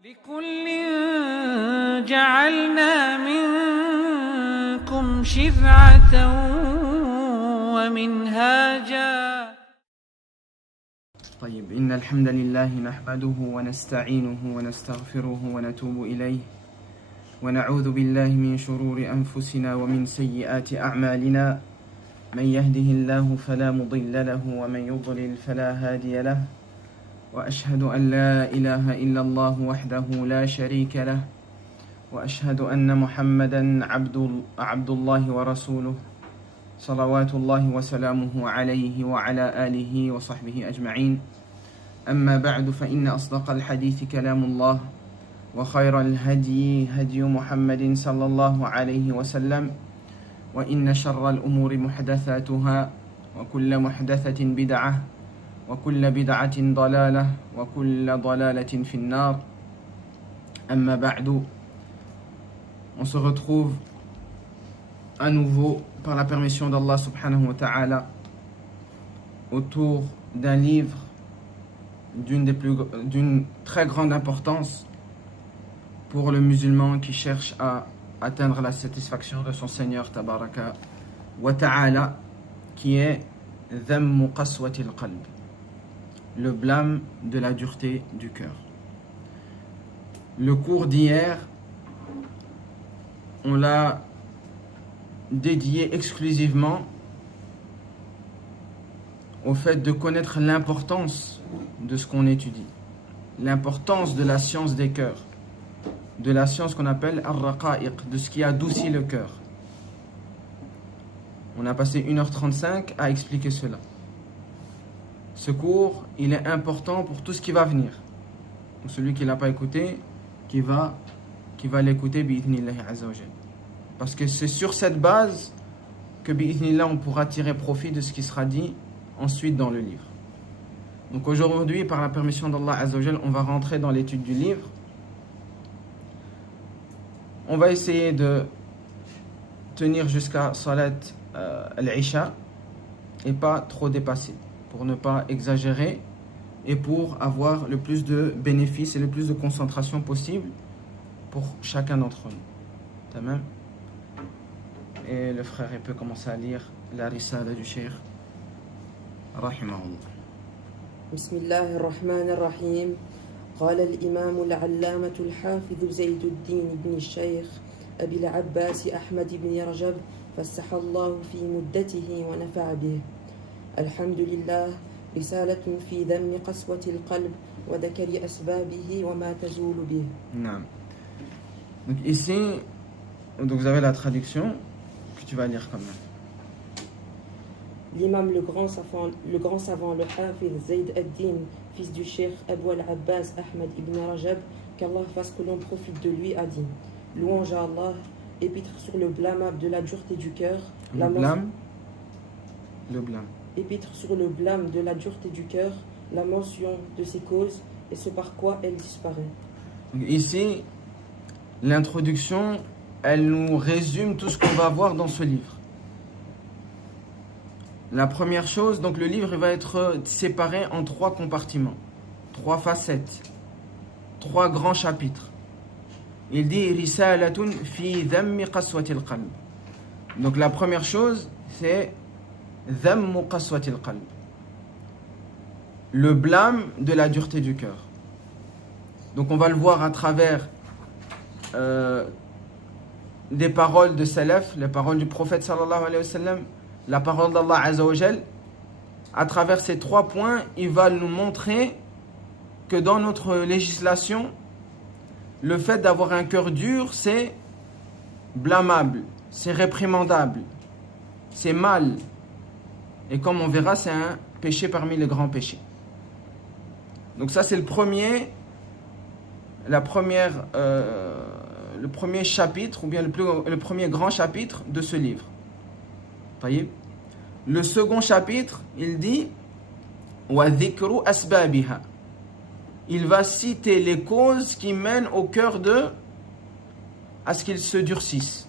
لكل جعلنا منكم شرعة ومنهاجا. طيب، إن الحمد لله نحمده ونستعينه ونستغفره ونتوب إليه ونعوذ بالله من شرور أنفسنا ومن سيئات أعمالنا. من يهده الله فلا مضل له ومن يضلل فلا هادي له، وأشهد أن لا إله إلا الله وحده لا شريك له، وأشهد أن محمدا عبد الله ورسوله، صلوات الله وسلامه عليه وعلى آله وصحبه أجمعين. أما بعد، فإن أصدق الحديث كلام الله، وخير الهدي هدي محمد صلى الله عليه وسلم، وإن شر الأمور محدثاتها، وكل محدثة بدعة، وكل بدعة ضلالة، وكل ضلالة في النار. أما بعد, on se retrouve à nouveau par la permission d'Allah subhanahu wa ta'ala autour d'un livre d'une très grande importance pour le musulman qui cherche à atteindre la satisfaction de son Seigneur tabaraka wa ta'ala, qui est Dhammu qaswati al-qalb, le blâme de la dureté du cœur. Le cours d'hier, on l'a dédié exclusivement au fait de connaître l'importance de ce qu'on étudie, l'importance de la science des cœurs, de la science qu'on appelle al-raqa'iq, de ce qui adoucit le cœur. On a passé 1h35 à expliquer cela. Ce cours, il est important pour tout ce qui va venir. Donc celui qui ne l'a pas écouté, qui va l'écouter bi'ithnillahi azza wa jal. Parce que c'est sur cette base que bi'ithnillah on pourra tirer profit de ce qui sera dit ensuite dans le livre. Donc aujourd'hui, par la permission d'Allah azza wa jal, on va rentrer dans l'étude du livre. On va essayer de tenir jusqu'à Salat al-Isha et pas trop dépasser, pour ne pas exagérer et pour avoir le plus de bénéfices et le plus de concentration possible pour chacun d'entre nous. Tamam. Et le frère il peut commencer à lire la risala du Cheikh rahimahullah. Bismillah ar-Rahman ar-Rahim. قال الإمام العلامة الحافظ زيد الدين بن الشيخ أبي العباس أحمد بن رجب فسح الله في مدته ونفع به. الحمد لله. رسالة في ذم قسوة القلب وذكر أسبابه وما تزول به. Non. Donc ici, vous avez la traduction que tu vas lire quand même. L'imam, le grand savant, le Hafiz Zayd ad-Din, fils du Cheikh Abou al-Abbas Ahmad ibn Rajab, qu'Allah fasse que l'on profite de lui, a dit: Louange à Allah, épître sur le blâmable de la dureté du cœur. Le blâme. Épître sur le blâme de la dureté du cœur, la mention de ses causes et ce par quoi elle disparaît. Donc ici, l'introduction, elle nous résume tout ce qu'on va voir dans ce livre. La première chose, donc le livre va être séparé en 3 compartiments, 3 facettes, 3 grands chapitres. Il dit Risalatun fi dhammi qaswati al-qalb. Donc la première chose, c'est Dhammu qaswati al-qalb, le blâme de la dureté du cœur. Donc on va le voir à travers des paroles de Salaf, les paroles du prophète sallallahu alayhi wa sallam, la parole d'Allah azza wa jal. À travers ces 3 points, il va nous montrer que dans notre législation, le fait d'avoir un cœur dur, c'est blâmable, c'est réprimandable, c'est mal. Et comme on verra, c'est un péché parmi les grands péchés. Donc ça, c'est le premier chapitre, ou bien le premier grand chapitre de ce livre. Voyez. Le second chapitre, il dit wa dhikru asbabiha. Il va citer les causes qui mènent au cœur à ce qu'il se durcisse.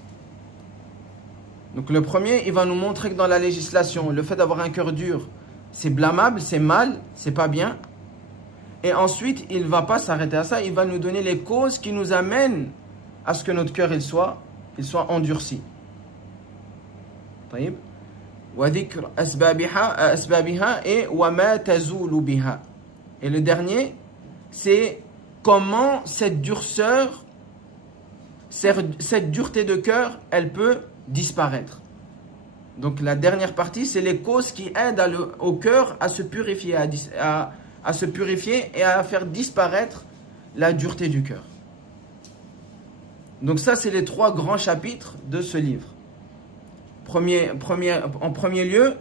Donc le premier, il va nous montrer que dans la législation, le fait d'avoir un cœur dur, c'est blâmable, c'est mal, c'est pas bien. Et ensuite, il ne va pas s'arrêter à ça, il va nous donner les causes qui nous amènent à ce que notre cœur il soit endurci. طيب. وذكر أسبابها et وما تزول بها. Et le dernier, c'est comment cette durceur, cette dureté de cœur, elle peut disparaître. Donc la dernière partie, c'est les causes qui aident au cœur à se purifier, à se purifier et à faire disparaître la dureté du cœur. Donc ça, c'est les 3 grands chapitres de ce livre. En premier lieu,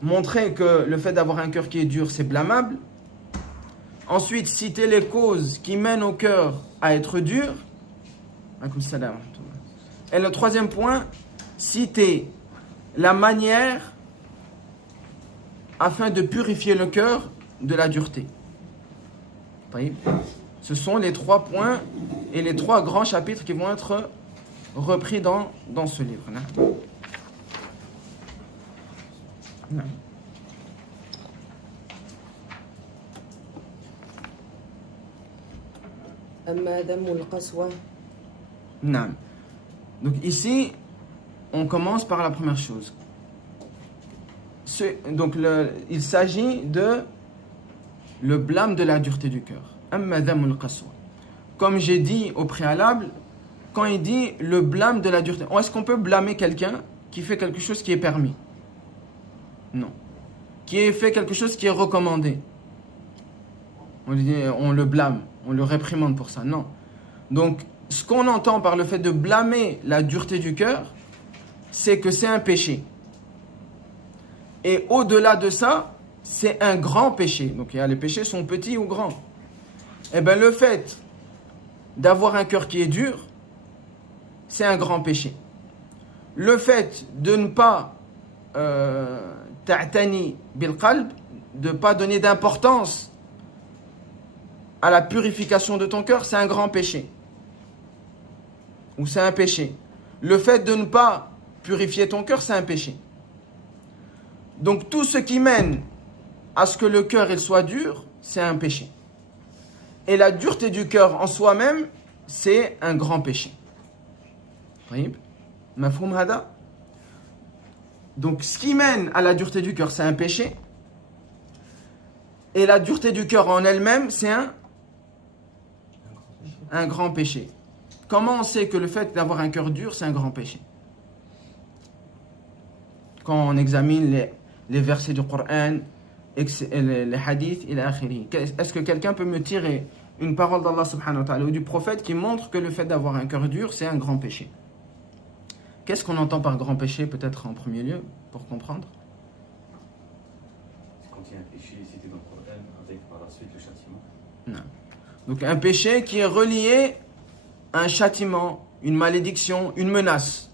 montrer que le fait d'avoir un cœur qui est dur, c'est blâmable. Ensuite, citer les causes qui mènent au cœur à être dur. Et le 3e point, citer la manière afin de purifier le cœur de la dureté. Ce sont les 3 points et les 3 grands chapitres qui vont être repris dans ce livre. Donc ici, on commence par la première chose. Il s'agit de le blâme de la dureté du cœur. Comme j'ai dit au préalable, quand il dit le blâme de la dureté, est-ce qu'on peut blâmer quelqu'un qui fait quelque chose qui est permis? Non. Qui fait quelque chose qui est recommandé? On le blâme, on le réprimande pour ça. Non. Donc, ce qu'on entend par le fait de blâmer la dureté du cœur, c'est que c'est un péché. Et au-delà de ça, c'est un grand péché. Donc, les péchés sont petits ou grands. Eh bien, le fait d'avoir un cœur qui est dur, c'est un grand péché. Le fait de ne pas ta'tani bil qalb, de ne pas donner d'importance à la purification de ton cœur, c'est un grand péché. Ou c'est un péché. Le fait de ne pas purifier ton cœur, c'est un péché. Donc tout ce qui mène à ce que le cœur il soit dur, c'est un péché. Et la dureté du cœur en soi-même, c'est un grand péché. Mafhoum hada? Donc ce qui mène à la dureté du cœur, c'est un péché. Et la dureté du cœur en elle-même, c'est un grand péché. Comment on sait que le fait d'avoir un cœur dur, c'est un grand péché? Quand on examine les versets du Coran, les hadiths, est-ce que quelqu'un peut me tirer une parole d'Allah subhanahu wa ta'ala ou du prophète qui montre que le fait d'avoir un cœur dur, c'est un grand péché? Qu'est-ce qu'on entend par grand péché, peut-être en premier lieu, pour comprendre? C'est quand il y a un péché cité dans le Coran avec par la suite le châtiment. Non. Donc un péché qui est relié à un châtiment, une malédiction, une menace.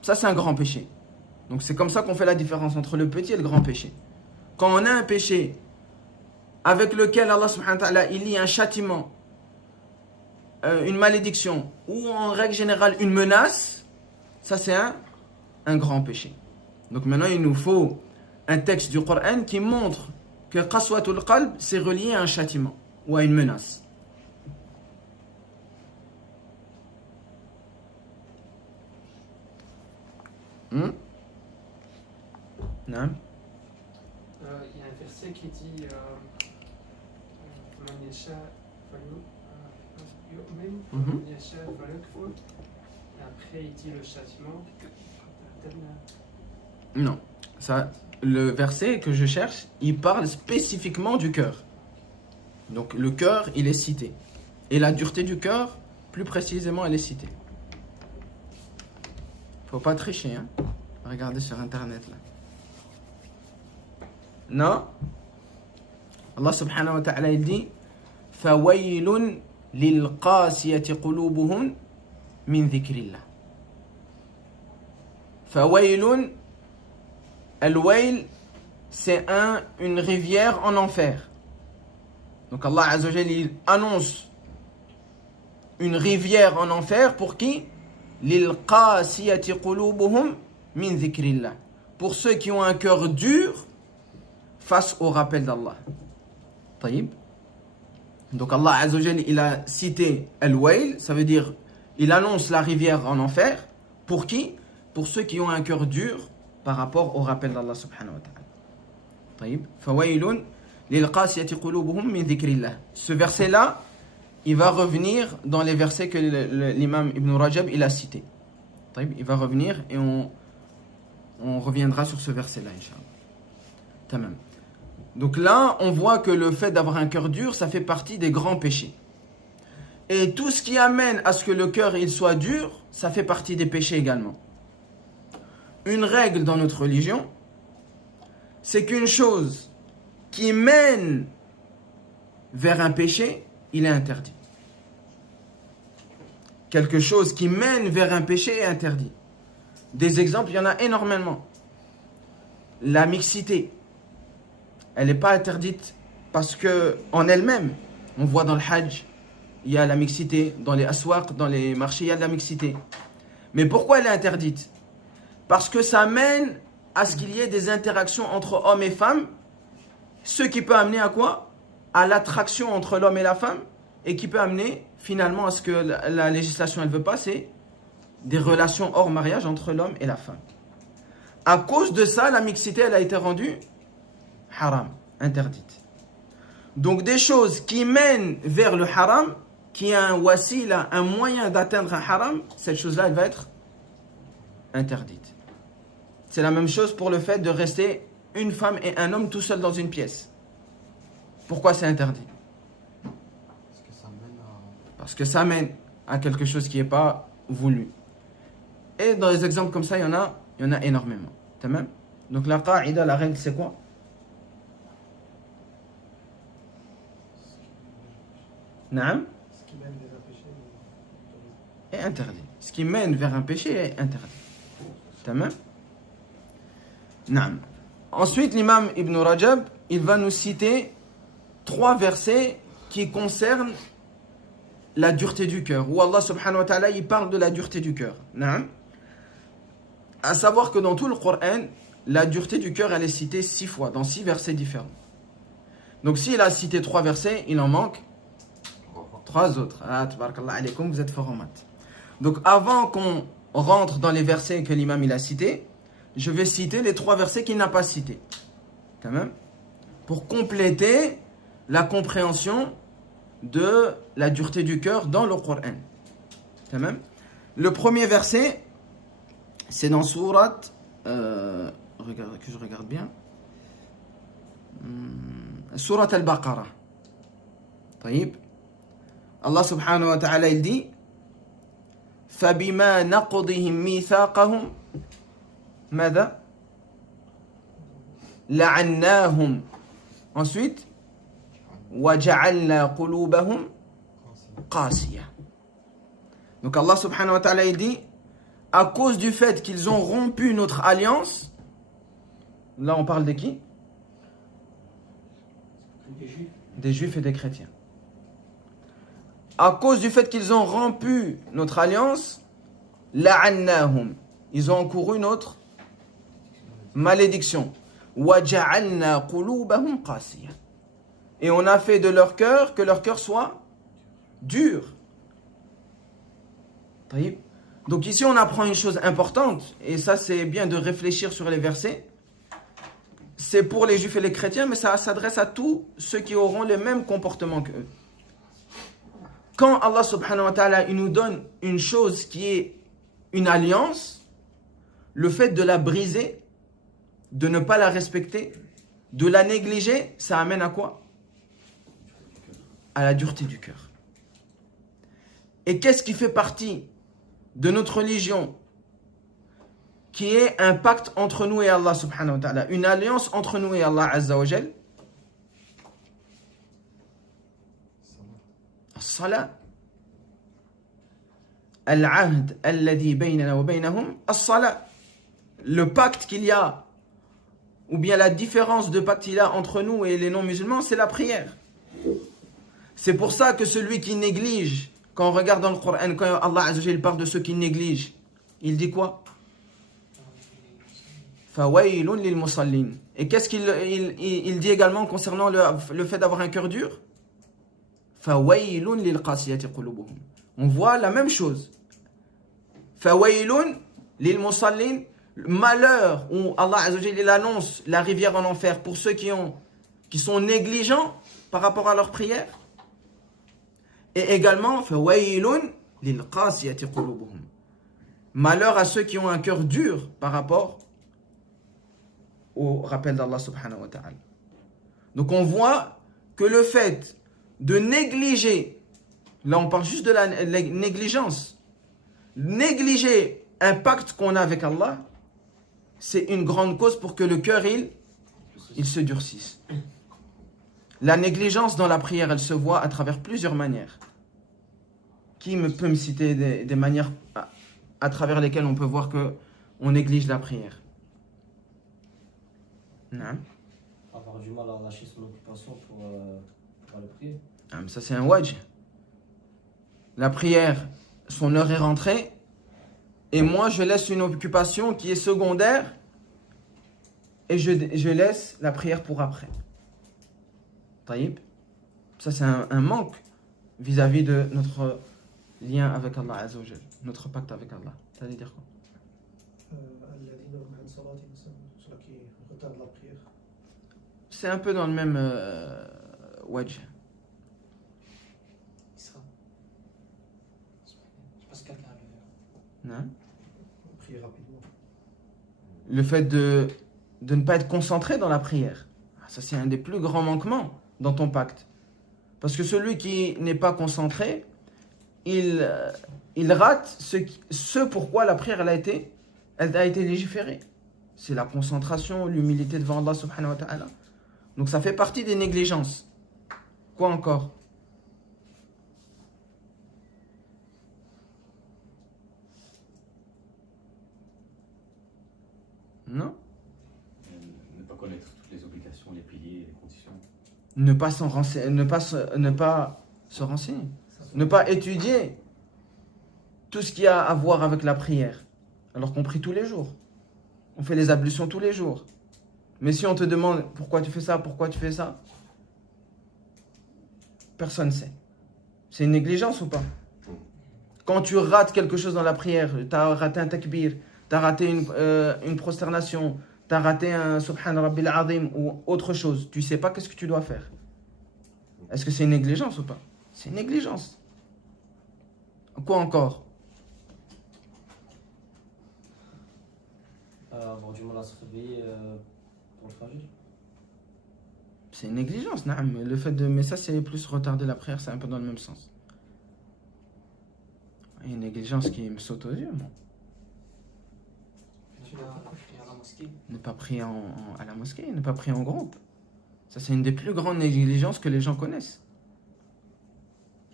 Ça, c'est un grand péché. Donc c'est comme ça qu'on fait la différence entre le petit et le grand péché. Quand on a un péché avec lequel Allah subhanahu wa ta'ala il lie un châtiment, une malédiction ou en règle générale une menace, ça c'est un grand péché. Donc maintenant il nous faut un texte du Coran qui montre que qaswatul qalb c'est relié à un châtiment ou à une menace. Non. Il y a un verset qui dit Man yasha yu'min, man yasha yakfur. Et après il dit le châtiment. Non, ça, le verset que je cherche, il parle spécifiquement du cœur. Donc le cœur, il est cité. Et la dureté du cœur, plus précisément, elle est citée. Faut pas tricher, hein. Regardez sur internet là. Non. Allah subhanahu wa ta'ala il dit فَوَيْلٌ لِلْقَاسِيَةِ قُلُوبُهُمْ مِنْ ذِكْرِ اللَّهِ. فَوَيْلٌ, al-wayl, c'est une rivière en enfer. Donc Allah Azza wa Jalla il annonce une rivière en enfer pour qui? لِلْقَاسِيَةِ قُلُوبُهُمْ مِنْ ذِكْرِ اللَّهِ. Pour ceux qui ont un cœur dur face au rappel d'Allah. طيب. Donc Allah Azza wa Jal, il a cité Al-Wail, ça veut dire il annonce la rivière en enfer. Pour qui? Pour ceux qui ont un cœur dur par rapport au rappel d'Allah subhanahu wa ta'ala. طيب. فويل للقاسية قلوبهم من ذكر الله. Ce verset-là, il va revenir dans les versets que l'imam Ibn Rajab il a cités. طيب. Il va revenir et on reviendra sur ce verset-là, Inch'Allah. Tamam. Donc là, on voit que le fait d'avoir un cœur dur, ça fait partie des grands péchés. Et tout ce qui amène à ce que le cœur il soit dur, ça fait partie des péchés également. Une règle dans notre religion, c'est qu'une chose qui mène vers un péché, il est interdit. Quelque chose qui mène vers un péché est interdit. Des exemples, il y en a énormément. La mixité, elle n'est pas interdite parce que en elle-même, on voit dans le Hajj, il y a la mixité, dans les aswaq, dans les marchés, il y a de la mixité. Mais pourquoi elle est interdite? Parce que ça mène à ce qu'il y ait des interactions entre hommes et femmes, ce qui peut amener à quoi? À l'attraction entre l'homme et la femme, et qui peut amener finalement à ce que la législation elle veut pas, c'est des relations hors mariage entre l'homme et la femme. À cause de ça, la mixité elle a été rendue haram, interdite. Donc des choses qui mènent vers le haram, qui est un wasila, un moyen d'atteindre un haram, cette chose-là elle va être interdite. C'est la même chose pour le fait de rester une femme et un homme tout seul dans une pièce. Pourquoi c'est interdit? Parce que ça mène à quelque chose qui n'est pas voulu. Et dans les exemples comme ça, il y en a énormément. Tamam? Donc la qa'ida, la règle, c'est quoi? Naam? Ce qui mène vers un péché est interdit. Ce qui mène vers un péché est interdit. Tamam? Naam. Ensuite, l'imam Ibn Rajab, il va nous citer 3 versets qui concernent la dureté du cœur, où Allah subhanahu wa ta'ala, il parle de la dureté du cœur. Naam. À savoir que dans tout le Coran, la dureté du cœur, elle est citée 6 fois, dans 6 versets différents. Donc s'il a cité 3 versets, il en manque 3 autres. Ah, tabarakallah alaykoum, vous êtes fort en maths. Donc avant qu'on rentre dans les versets que l'imam il a cités, je vais citer les 3 versets qu'il n'a pas cités. Quand même, pour compléter la compréhension de la dureté du cœur dans le Coran. Quand même. Le premier verset, c'est dans sourate, regarde, que je regarde bien, sourate al-Baqarah. طيب. Allah subhanahu wa ta'ala il dit فَبِمَا نَقْضِهِمْ مِيثَاقَهُمْ ماذا لعناهم. Ensuite وَجَعَلْنَا قُلُوبَهُمْ قَاسِيَةً. Donc Allah subhanahu wa ta'ala il dit à cause du fait qu'ils ont rompu notre alliance, là on parle de qui? Des juifs et des chrétiens. À cause du fait qu'ils ont rompu notre alliance, la'annahum, ils ont encouru notre malédiction. وَجَعَلْنَا قُلُوبَهُمْ قَاسِيَةً. Et on a fait de leur cœur que leur cœur soit dur. Donc ici on apprend une chose importante, et ça c'est bien de réfléchir sur les versets. C'est pour les juifs et les chrétiens, mais ça s'adresse à tous ceux qui auront le même comportement qu'eux. Quand Allah subhanahu wa ta'ala il nous donne une chose qui est une alliance, le fait de la briser, de ne pas la respecter, de la négliger, ça amène à quoi? À la dureté du cœur. Et qu'est-ce qui fait partie de notre religion qui est un pacte entre nous et Allah subhanahu wa ta'ala, une alliance entre nous et Allah azza wa jal? الصلاة. العهد الذي بيننا وبينهم الصلاة. Le pacte qu'il y a, ou bien la différence de pacte qu'il y a entre nous et les non-musulmans, c'est la prière. C'est pour ça que celui qui néglige, quand on regarde dans le Coran, quand Allah azza wa jal parle de ceux qui négligent, il dit quoi? فَوَيْلٌ لِلْمُصَلِّينَ. Et qu'est-ce qu'il dit également concernant le fait d'avoir un cœur dur? فَوَيْلٌ لِلْقَاسِيَةِ قُلُوبُهُمْ. On voit la même chose. فَوَيْلٌ لِلْمُصَلِّينَ. Malheur, où Allah Azza wa Jalla, il annonce la rivière en enfer pour ceux qui sont négligents par rapport à leur prière. Et également, فَوَيْلٌ لِلْقَاسِيَةِ قُلُوبُهُمْ. Malheur à ceux qui ont un cœur dur par rapport au rappel d'Allah subhanahu wa ta'ala. Donc on voit que le fait de négliger, là on parle juste de la négligence, négliger un pacte qu'on a avec Allah, c'est une grande cause pour que le cœur il se durcisse. La négligence dans la prière, elle se voit à travers plusieurs manières. Qui peut me citer des manières à travers lesquelles on peut voir qu'on néglige la prière? Non. Avoir du mal à lâcher son occupation pour aller prier. Ah, mais ça c'est un wajh. La prière, son heure est rentrée, et moi je laisse une occupation qui est secondaire, et je laisse la prière pour après. Taïb. Ça c'est un manque vis-à-vis de notre lien avec Allah Azza wa Jal, notre pacte avec Allah. Ça veut dire quoi? Ceux qui retardent la prière. C'est un peu dans le même wajh. Isra. Je pense que quelqu'un a le Non? Prier rapidement. Le fait de ne pas être concentré dans la prière. Ça, c'est un des plus grands manquements dans ton pacte. Parce que celui qui n'est pas concentré, il rate ce pourquoi la prière elle a été légiférée. C'est la concentration, l'humilité devant Allah subhanahu wa ta'ala. Donc ça fait partie des négligences. Quoi encore? Non? Ne pas connaître toutes les obligations, les piliers, les conditions. Ne pas se renseigner. Ne pas étudier tout ce qui a à voir avec la prière. Alors qu'on prie tous les jours. On fait les ablutions tous les jours. Mais si on te demande pourquoi tu fais ça, pourquoi tu fais ça, personne ne sait. C'est une négligence ou pas? Quand tu rates quelque chose dans la prière, tu as raté un takbir, tu as raté une prosternation, tu as raté un subhan rabbil azim ou autre chose, tu ne sais pas qu'est-ce que tu dois faire. Est-ce que c'est une négligence ou pas? C'est une négligence. Quoi encore? Avoir du mal à se réveiller pour le fajr. C'est une négligence, naam. Mais ça c'est plus retarder la prière, c'est un peu dans le même sens. Il y a une négligence qui me saute aux yeux, moi. à la mosquée. Ne pas prier à la mosquée, ne pas prier en groupe. Ça c'est une des plus grandes négligences que les gens connaissent.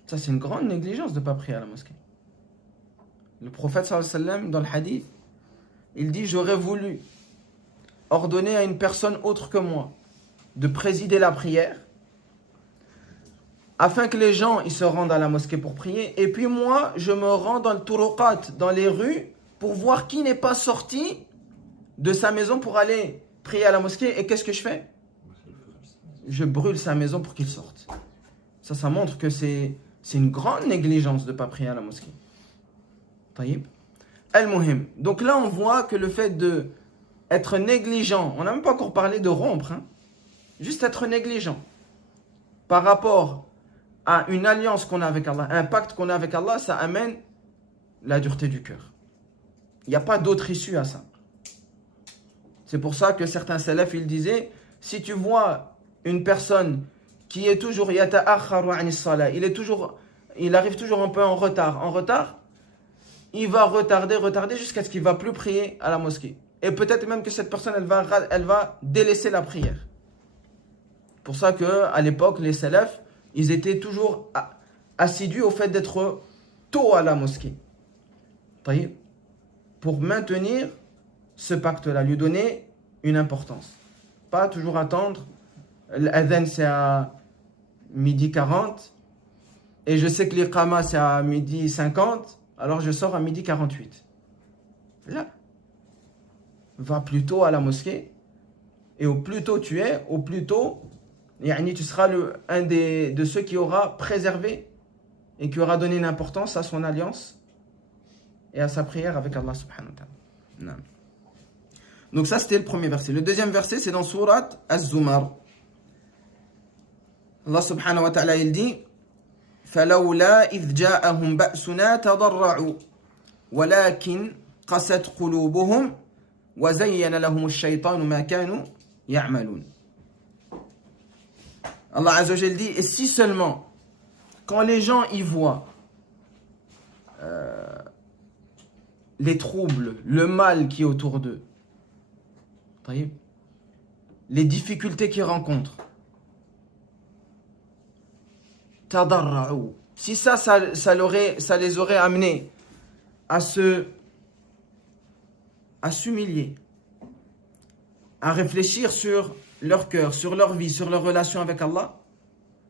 Ça c'est une grande négligence de ne pas prier à la mosquée. Le prophète sallallahu alayhi wa sallam, dans le hadith, il dit: j'aurais voulu ordonner à une personne autre que moi de présider la prière afin que les gens ils se rendent à la mosquée pour prier, et puis moi je me rends dans le turuqat, dans les rues, pour voir qui n'est pas sorti de sa maison pour aller prier à la mosquée. Et qu'est-ce que je fais? Je brûle sa maison pour qu'il sorte. Ça montre que c'est une grande négligence de ne pas prier à la mosquée. Taïb. Al-Muhim. Donc là, on voit que le fait d'être négligent, on n'a même pas encore parlé de rompre, hein, juste être négligent par rapport à une alliance qu'on a avec Allah, un pacte qu'on a avec Allah, ça amène la dureté du cœur. Il n'y a pas d'autre issue à ça. C'est pour ça que certains salafs, ils disaient, si tu vois une personne qui est toujours yata'akharu anis salat, il arrive toujours un peu en retard, il va retarder jusqu'à ce qu'il ne va plus prier à la mosquée. Et peut-être même que cette personne, elle va délaisser la prière. Pour ça qu'à l'époque, les salafs, ils étaient toujours assidus au fait d'être tôt à la mosquée. Pour maintenir ce pacte-là, lui donner une importance. Pas toujours attendre. L'adhan, c'est à 12h40. Et je sais que l'iqama, c'est à 12h50. Alors je sors à 12h48. Là. va plus tôt à la mosquée. Et au plus tôt tu es, au plus tôt, tu seras un de ceux qui aura préservé et qui aura donné une importance à son alliance et à sa prière avec Allah subhanahu wa ta'ala. Donc ça c'était le premier verset. Le deuxième verset c'est dans Surat Az-Zumar. Allah subhanahu wa ta'ala il dit فَلَوْلَا إِذْ جَاءَهُمْ بَأْسُنَا تَضَرَّعُوا وَلَكِنْ قَسَتْ قُلُوبُهُمْ وَزَيَّنَ لَهُمُ الشَّيْطَانُ مَا كَانُوا يَعْمَلُونَ. Allah Azza wa Jalla dit, et si seulement, quand les gens y voient les troubles, le mal qui est autour d'eux, les difficultés qu'ils rencontrent, tadarra'u, si ça les aurait amenés à s'humilier, à réfléchir sur leur cœur, sur leur vie, sur leur relation avec Allah,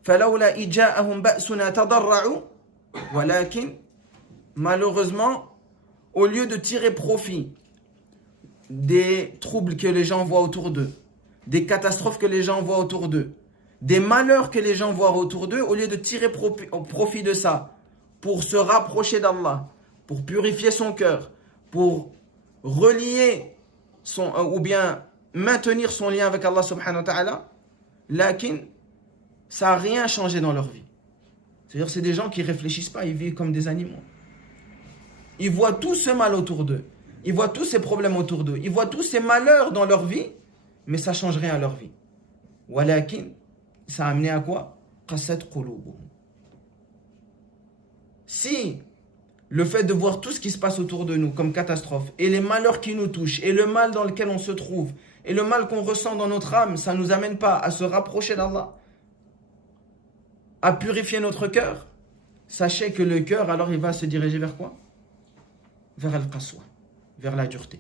فَلَوْلَا إِجَاءَهُمْ بَأْسُنَا تَضَرَّعُوا وَلَكِنْ, malheureusement, au lieu de tirer profit des troubles que les gens voient autour d'eux, des catastrophes que les gens voient autour d'eux, des malheurs que les gens voient autour d'eux, au lieu de tirer profit de ça, pour se rapprocher d'Allah, pour purifier son cœur, pour relier ou bien maintenir son lien avec Allah subhanahu wa ta'ala, lakin, ça n'a rien changé dans leur vie. C'est-à-dire c'est des gens qui ne réfléchissent pas, ils vivent comme des animaux. Ils voient tout ce mal autour d'eux, ils voient tous ces problèmes autour d'eux, ils voient tous ces malheurs dans leur vie, mais ça ne change rien à leur vie. Walakin, ça a amené à quoi? Qasat qulubuhum. Si le fait de voir tout ce qui se passe autour de nous comme catastrophe, et les malheurs qui nous touchent, et le mal dans lequel on se trouve, et le mal qu'on ressent dans notre âme, ça ne nous amène pas à se rapprocher d'Allah, à purifier notre cœur, sachez que le cœur, alors il va se diriger vers quoi? Vers al-qaswa, vers la dureté.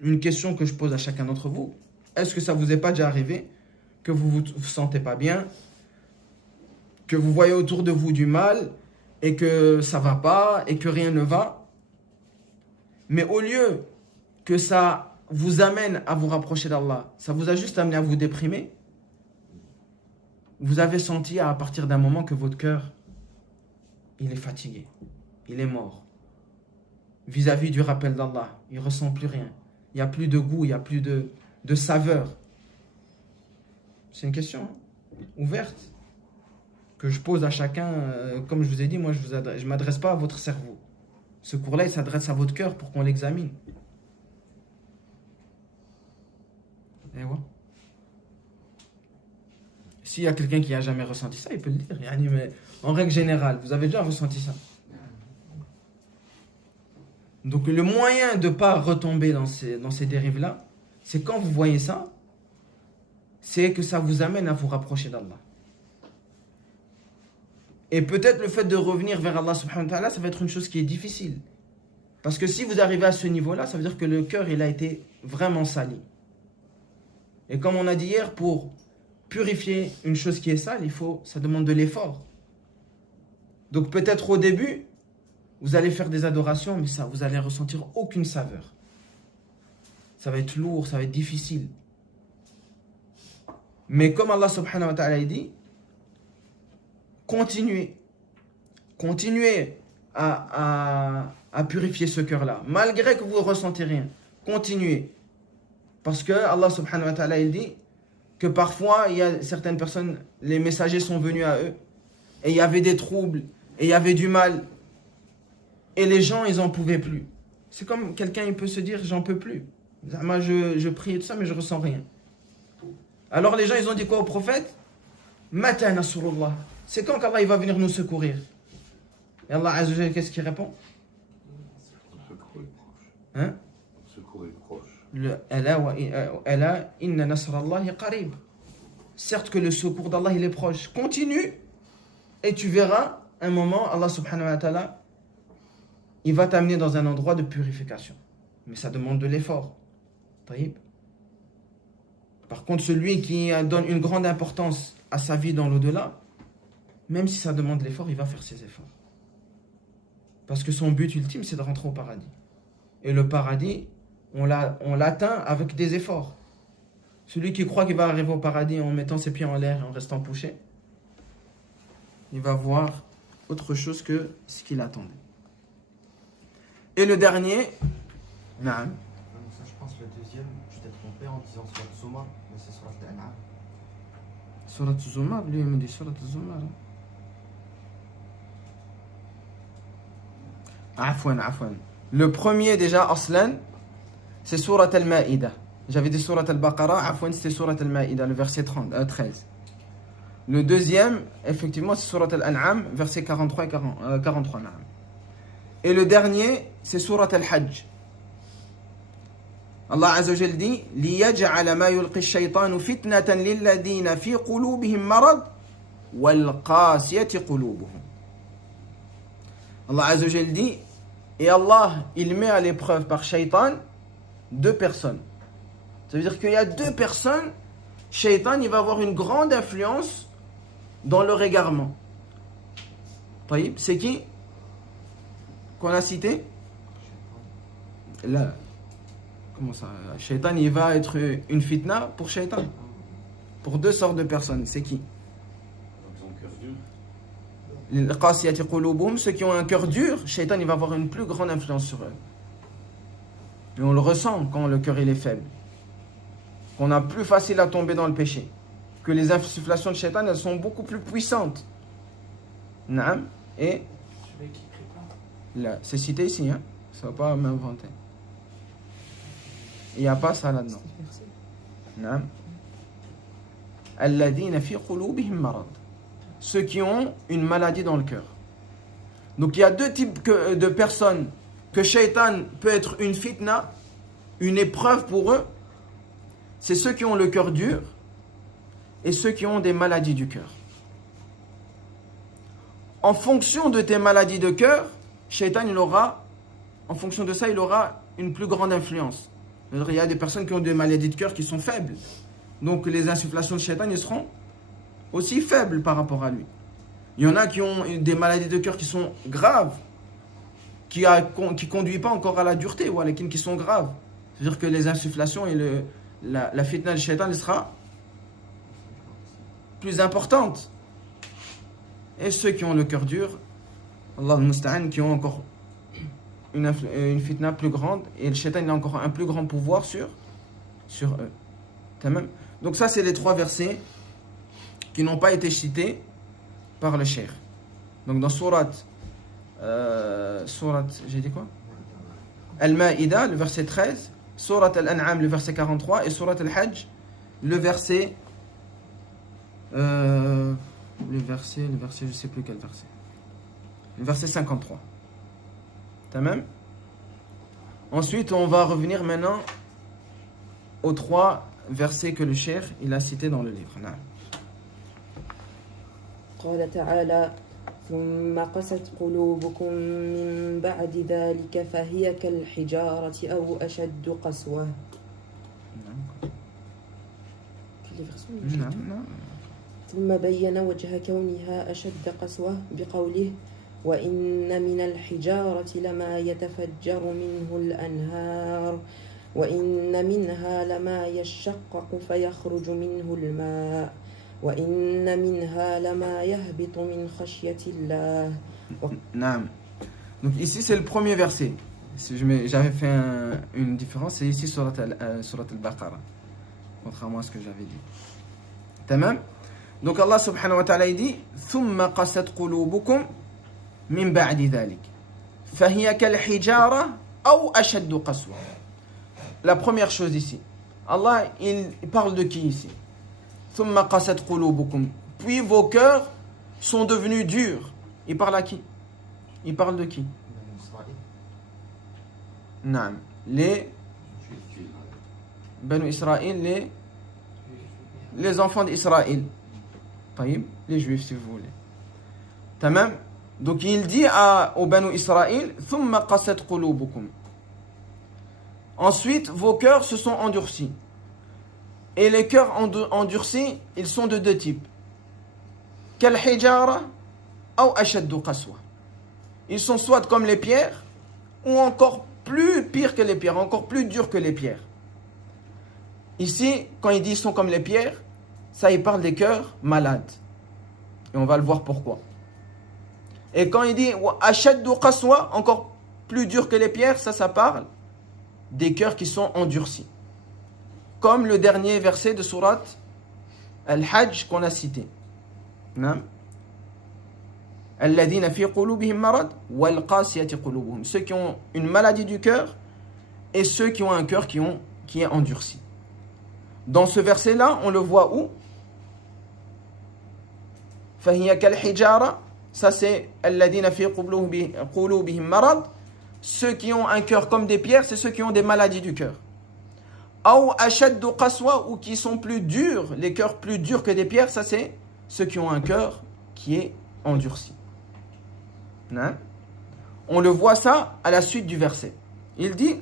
Une question que je pose à chacun d'entre vous, est-ce que ça vous est pas déjà arrivé que vous vous sentez pas bien, que vous voyez autour de vous du mal et que ça va pas et que rien ne va, mais au lieu que ça vous amène à vous rapprocher d'Allah, ça vous a juste amené à vous déprimer, vous avez senti à partir d'un moment que votre cœur, il est fatigué, il est mort. Vis-à-vis du rappel d'Allah, il ne ressent plus rien. Il n'y a plus de goût, il n'y a plus de saveur. C'est une question ouverte que je pose à chacun. Comme je vous ai dit, moi je ne m'adresse pas à votre cerveau. Ce cours-là, il s'adresse à votre cœur pour qu'on l'examine. Et voilà. S'il y a quelqu'un qui n'a jamais ressenti ça, il peut le dire. Mais en règle générale, vous avez déjà ressenti ça. Donc le moyen de ne pas retomber dans ces dérives-là, c'est quand vous voyez ça, c'est que ça vous amène à vous rapprocher d'Allah. Et peut-être le fait de revenir vers Allah subhanahu wa ta'ala, ça va être une chose qui est difficile. Parce que si vous arrivez à ce niveau-là, ça veut dire que le cœur, il a été vraiment sali. Et comme on a dit hier, pour purifier une chose qui est sale, ça demande de l'effort. Donc peut-être au début, vous allez faire des adorations, mais ça, vous allez ressentir aucune saveur. Ça va être lourd, ça va être difficile. Mais comme Allah subhanahu wa ta'ala dit, continuez à purifier ce cœur-là, malgré que vous ne ressentez rien. Continuez. Parce que Allah subhanahu wa ta'ala il dit que parfois, il y a certaines personnes, les messagers sont venus à eux, et il y avait des troubles, et il y avait du mal, et les gens, ils n'en pouvaient plus. C'est comme quelqu'un, il peut se dire, j'en peux plus. Moi, je prie et tout ça, mais je ne ressens rien. Alors les gens, ils ont dit quoi au prophète? Mata nasrullah. C'est quand qu'Allah il va venir nous secourir? Et Allah Azza wa Jalla, qu'est-ce qu'il répond? Le secours est proche. Hein? Le secours est proche. Ala inna nasrallahi qarib. Certes que le secours d'Allah il est proche. Continue et tu verras un moment, Allah subhanahu wa ta'ala, il va t'amener dans un endroit de purification. Mais ça demande de l'effort. Taïb. Par contre, celui qui donne une grande importance à sa vie dans l'au-delà, même si ça demande l'effort, il va faire ses efforts. Parce que son but ultime, c'est de rentrer au paradis. Et le paradis, on l'atteint avec des efforts. Celui qui croit qu'il va arriver au paradis en mettant ses pieds en l'air et en restant couché, il va voir autre chose que ce qu'il attendait. Et le dernier, naam. Ça, je pense le deuxième, je t'ai trompé en disant Surat Zumar, mais c'est Surat Al-An'am. Surat Zumar, lui il me dit Surat Zumar. Afwan. Le premier déjà, Aslan, c'est Surat Al-Ma'ida. J'avais dit Surat Al-Baqarah, Afwan, c'était Surat Al-Ma'ida, le verset 13. Le deuxième, effectivement, c'est Surat Al-An'am, verset 43 et 43. Et le dernier, c'est Surat Al-Hajj. Allah Azza wa Jal dit لِيَجْعَلَ مَا يُلْقِي الشَّيْطَانُ فِتْنَةً لِلَّذِينَ فِي قُلُوبِهِمْ مَرَضٌ وَالْقَاسِيَةِ قُلُوبُهُم. Allah Azza wa Jal dit, et Allah, il met à l'épreuve par Shaitan 2 personnes. Ça veut dire qu'il y a 2 personnes, Shaitan, il va avoir une grande influence dans leur égarement. C'est qui qu'on a cité? Là. Comment ça? Shaitan, il va être une fitna pour Shaitan. Pour 2 sortes de personnes. C'est qui? Ceux qui ont un cœur dur, Shaitan, il va avoir une plus grande influence sur eux. Et on le ressent quand le cœur il est faible. Qu'on a plus facile à tomber dans le péché. Que les insufflations de Shaitan, elles sont beaucoup plus puissantes. Naam. Et Celui qui prie pas. là, c'est cité ici, hein? Ça ne va pas m'inventer. Il n'y a pas ça là-dedans. Naam. Alladhina fi qulubihim marad. Ceux qui ont une maladie dans le cœur. Donc il y a 2 types de personnes que Shaitan peut être une fitna, une épreuve pour eux. C'est ceux qui ont le cœur dur et ceux qui ont des maladies du cœur. En fonction de tes maladies de cœur, Shaitan, en fonction de ça, il aura une plus grande influence. Il y a des personnes qui ont des maladies de cœur qui sont faibles. Donc les insufflations de Shaitan, ils seront aussi faibles par rapport à lui. Il y en a qui ont des maladies de cœur qui sont graves, qui ne conduisent pas encore à la dureté, ou qui sont graves. C'est-à-dire que les insufflations et la fitna de Shaitan, elle sera plus importante. Et ceux qui ont le cœur dur, Allah al-Musta'an, qui ont encore une fitna plus grande, et le Shaitan il a encore un plus grand pouvoir sur eux. Donc ça, c'est les 3 versets qui n'ont pas été cités par le cheikh. Donc dans surat, j'ai dit quoi? Al-Ma'ida, le verset 13, surat Al-An'am, le verset 43, et surat Al-Hajj, le verset, je sais plus quel verset. Le verset 53. Tamam. Ensuite, on va revenir maintenant aux 3 versets que le cheikh il a cités dans le livre. قال تعالى ثم قست قلوبكم من بعد ذلك فهي كالحجارة أو أشد قسوة. ثم بين وجه كونها أشد قسوة بقوله وإن من الحجارة لما يتفجر منه الأنهار وإن منها لما يشقق فيخرج منه الماء وإن منها لما يهبط من خشية الله. Naam. Donc ici c'est le premier verset. J'avais fait une différence, c'est ici Surat Al-Baqarah, contrairement à ce que j'avais dit. Tamam. Donc Allah subhanahu wa ta'ala dit ثم قست قلوبكم من بعد ذلك فهي كالحجارة أو أشد قسوة. La première chose ici, Allah il parle de qui ici? ثم قست قلوبكم. Puis vos cœurs sont devenus durs. Il parle à qui? Il parle de qui? Naam. Les Banu Israël, les enfants d'Israël. Les juifs si vous voulez. Tamam. Donc il dit aux Banu Israël ثم قست قلوبكم. Ensuite vos cœurs se sont endurcis. Et les cœurs endurcis, ils sont de 2 types. كالحجارة أو أشد قسوة. Ils sont soit comme les pierres ou encore plus pires que les pierres, encore plus durs que les pierres. Ici, quand il dit ils sont comme les pierres, ça il parle des cœurs malades. Et on va le voir pourquoi. Et quand il dit ashaddu qaswa, encore plus dur que les pierres, ça parle des cœurs qui sont endurcis. Comme le dernier verset de sourate Al-Hajj qu'on a cité. Alladhina fi qulubihim marad wal qasiyati qulubuhum. Ceux qui ont une maladie du cœur et ceux qui ont un cœur qui est endurci. Dans ce verset-là, on le voit où? Fahiya kal hijara. Ça c'est alladhina fi qulubihim marad. Ceux qui ont un cœur comme des pierres, c'est ceux qui ont des maladies du cœur. Ou ashaddu qaswa, ou qui sont plus durs, les cœurs plus durs que des pierres, ça c'est ceux qui ont un cœur qui est endurci. On le voit ça à la suite du verset. Il dit,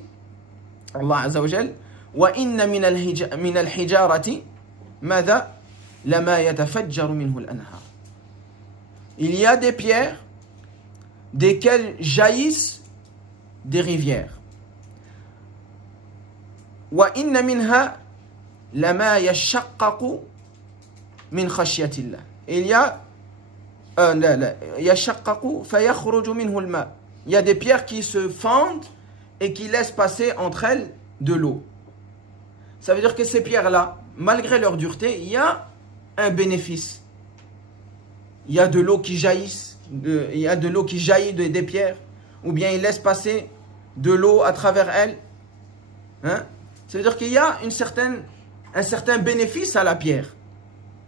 Allah Azza wa Jal, wa inna min al-hijarati madha lama yatafajjaru minhu al-anhar. Il y a des pierres desquelles jaillissent des rivières. Wa inna minha lama yashaqqaqu min khashyatillah. Il y a yashaqqaqu fayakhruju minhu al-ma. Il y a des pierres qui se fendent et qui laissent passer entre elles de l'eau. Ça veut dire que ces pierres-là, malgré leur dureté, il y a un bénéfice. Il y a de l'eau qui jaillit, il y a de l'eau qui jaillit des pierres, ou bien il laisse passer de l'eau à travers elles. Ça veut dire qu'il y a un certain bénéfice à la pierre.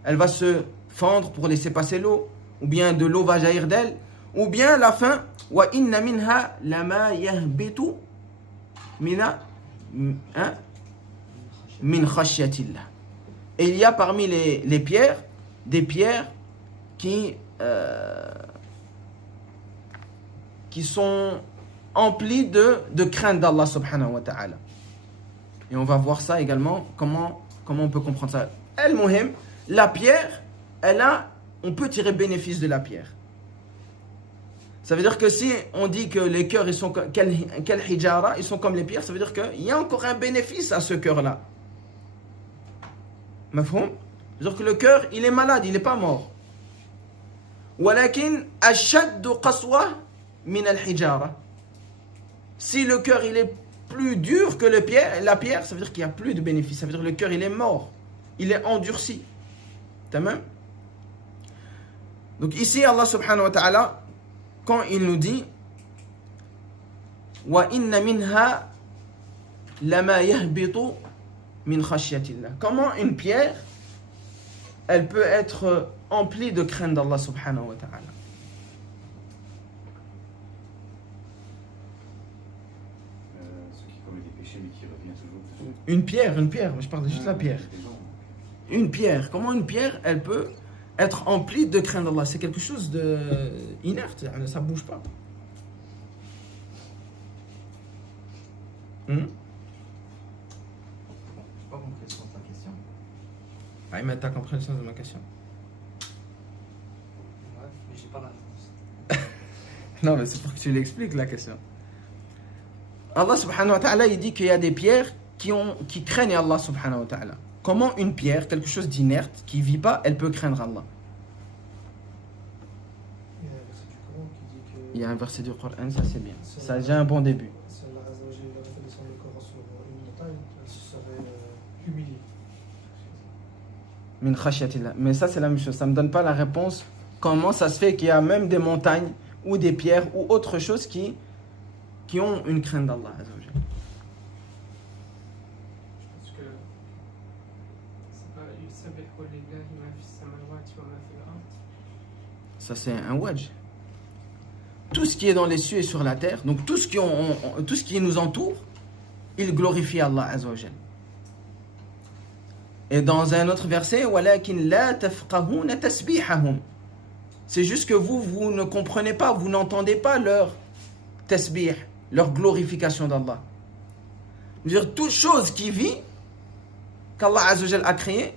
Elle va se fendre pour laisser passer l'eau, ou bien de l'eau va jaillir d'elle, ou bien la fin, wa inna minha lama yahbitu min khashyatillah. Et il y a parmi les pierres des pierres qui sont emplies de crainte d'Allah subhanahu wa ta'ala. Et on va voir ça également, comment on peut comprendre ça. Al-Muhim, la pierre, on peut tirer bénéfice de la pierre. Ça veut dire que si on dit que les cœurs, ils sont quel hijara, ils sont comme les pierres, ça veut dire qu'il y a encore un bénéfice à ce cœur-là. Mafhoum? C'est-à-dire que le cœur, il est malade, il n'est pas mort. Walakin ashaddu qaswa min al-hijara. Si le cœur, il est plus dur que la pierre, ça veut dire qu'il n'y a plus de bénéfice. Ça veut dire que le cœur, il est mort. Il est endurci. Tamam? Donc ici, Allah subhanahu wa ta'ala, quand il nous dit wa inna minha lama yahbitu min khashyatillah. Comment une pierre, elle peut être emplie de crainte d'Allah subhanahu wa ta'ala. Ceux qui commettent des péchés mais qui reviennent toujours. Une pierre, mais je parle juste de la pierre. Une pierre, comment une pierre, elle peut être emplie de crainte d'Allah? C'est quelque chose de inerte, ça ne bouge pas. Je n'ai pas compris le sens de la question. Ah, mais t'as compris le sens de ma question. Ouais, mais j'ai pas la réponse. Non, mais c'est pour que tu l'expliques la question. Allah subhanahu wa ta'ala, il dit qu'il y a des pierres qui craignent Allah subhanahu wa ta'ala. Comment une pierre, quelque chose d'inerte, qui ne vit pas, elle peut craindre Allah? Il y a un verset du Coran, ça c'est bien. Ça a déjà un bon début. Si Allah Azza wa Jalla avait fait descendre le Coran sur une montagne, elle se serait humiliée. Min khashyatillah. Mais ça c'est la même chose, ça ne me donne pas la réponse. Comment ça se fait qu'il y a même des montagnes ou des pierres ou autre chose qui ont une crainte d'Allah Azza wa Jalla? Je pense que c'est pas yusabbihu lillahi ma fi samawati wa ma fi al-ard. Ça c'est un wajh. Tout ce qui est dans les cieux et sur la terre, donc tout ce qui nous entoure, il glorifie Allah Azza wa Jalla. Et dans un autre verset, walakin la tafqahuna tasbihahum. C'est juste que vous ne comprenez pas, vous n'entendez pas leur tasbih, leur glorification d'Allah. C'est-à-dire toute chose qui vit, qu'Allah Azza wa Jalla a créé,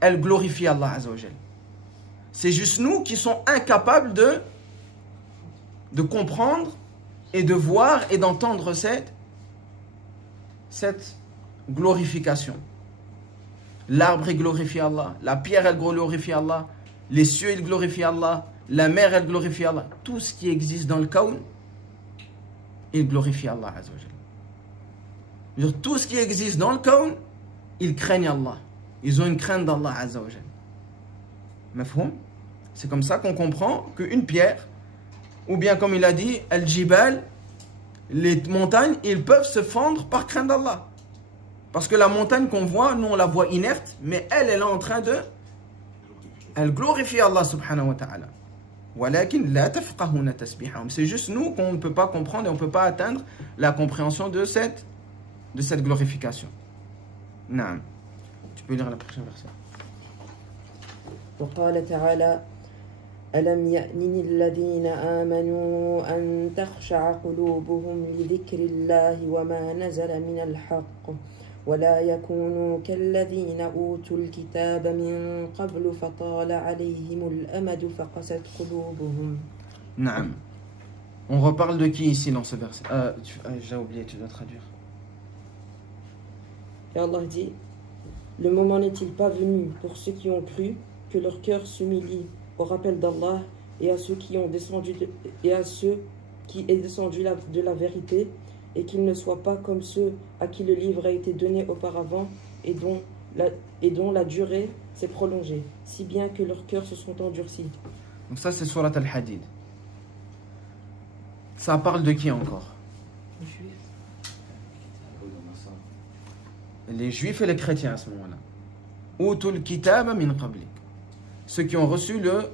elle glorifie Allah Azza wa Jalla. C'est juste nous qui sommes incapables de comprendre et de voir et d'entendre cette glorification. L'arbre, il glorifie Allah. La pierre, elle glorifie Allah. Les cieux, ils glorifient Allah. La mer, elle glorifie Allah. Tout ce qui existe dans le kawn, il glorifie Allah Azza wa Jalla. Tout ce qui existe dans le kawn, ils craignent Allah. Ils ont une crainte d'Allah Azza wa Jalla. Mafhoum? C'est comme ça qu'on comprend qu'une pierre, ou bien comme il a dit, al-jibal, les montagnes, ils peuvent se fendre par crainte d'Allah. Parce que la montagne qu'on voit, nous on la voit inerte, mais elle est en train de... Elle glorifie Allah subhanahu wa ta'ala. Walakin la tafqahuna tasbihahum. C'est juste nous qu'on ne peut pas comprendre et on ne peut pas atteindre la compréhension de cette glorification. Naam. Tu peux lire la prochaine verset. وقال تعالى ألم يأن الذين آمنوا أن تخشع قلوبهم لذكر الله وما نزل من الحق ولا يكونوا كالذين أوتوا الكتاب من قبل فطال عليهم الأمد فقست قلوبهم. Naam. On reparle de qui ici dans ce verset? J'ai oublié, tu dois traduire. Et Allah dit, le moment n'est-il pas venu pour ceux qui ont cru que leur cœur s'humilie au rappel d'Allah et à ceux qui ont descendu et à ceux qui est descendu de la vérité, et qu'ils ne soient pas comme ceux à qui le livre a été donné auparavant et dont la durée s'est prolongée, si bien que leurs cœurs se sont endurcis. Donc ça c'est Surat Al-Hadid. Ça parle de qui encore? Les juifs et les chrétiens à ce moment-là. Utul kitaba min qablik. Ceux qui ont reçu le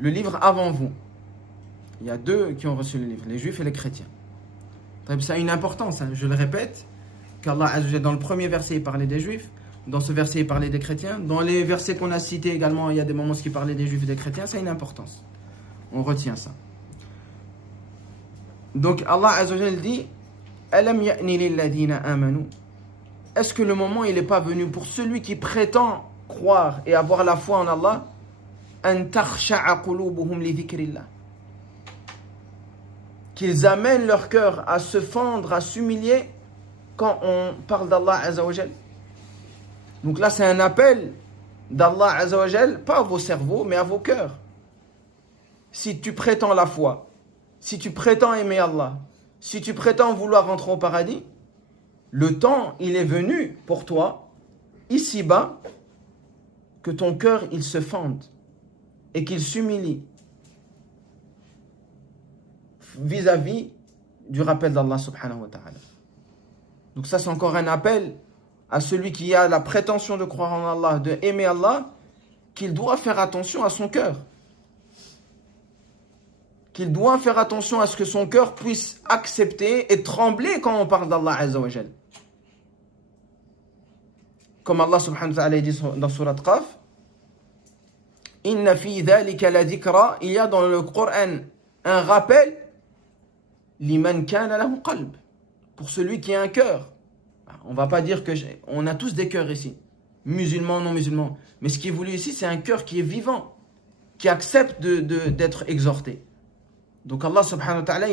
livre avant vous. Il y a deux qui ont reçu le livre, les juifs et les chrétiens. Ça a une importance, hein. Je le répète, qu'Allah, dans le premier verset, il parlait des juifs, dans ce verset, il parlait des chrétiens, dans les versets qu'on a cités également, il y a des moments où il parlait des juifs et des chrétiens, ça a une importance. On retient ça. Donc Allah Azza wa Jalla dit Alam ya'ni lilladhina amanu. Est-ce que le moment il n'est pas venu pour celui qui prétend croire et avoir la foi en Allah, an takhsha'a qulubuhum li dhikrillah, qu'ils amènent leur cœur à se fendre, à s'humilier quand on parle d'Allah Azza wa Jal. Donc là c'est un appel d'Allah Azza wa Jal, pas à vos cerveaux mais à vos cœurs. Si tu prétends la foi, si tu prétends aimer Allah, si tu prétends vouloir rentrer au paradis, le temps il est venu pour toi ici-bas que ton cœur il se fende et qu'il s'humilie vis-à-vis du rappel d'Allah subhanahu wa ta'ala. Donc ça c'est encore un appel à celui qui a la prétention de croire en Allah, de aimer Allah, qu'il doit faire attention à son cœur. Qu'il doit faire attention à ce que son cœur puisse accepter et trembler quand on parle d'Allah Azza wa Jal. Comme Allah subhanahu wa ta'ala dit dans Surat Qaf, Inna fi dhalika la dhikra, il y a dans le Coran un rappel liman kana lahu qalb, pour celui qui a un cœur. On va pas dire que on a tous des cœurs ici, musulmans, non musulmans, mais ce qui est voulu ici c'est un cœur qui est vivant, qui accepte d'être exhorté. Donc Allah subhanahu wa ta'ala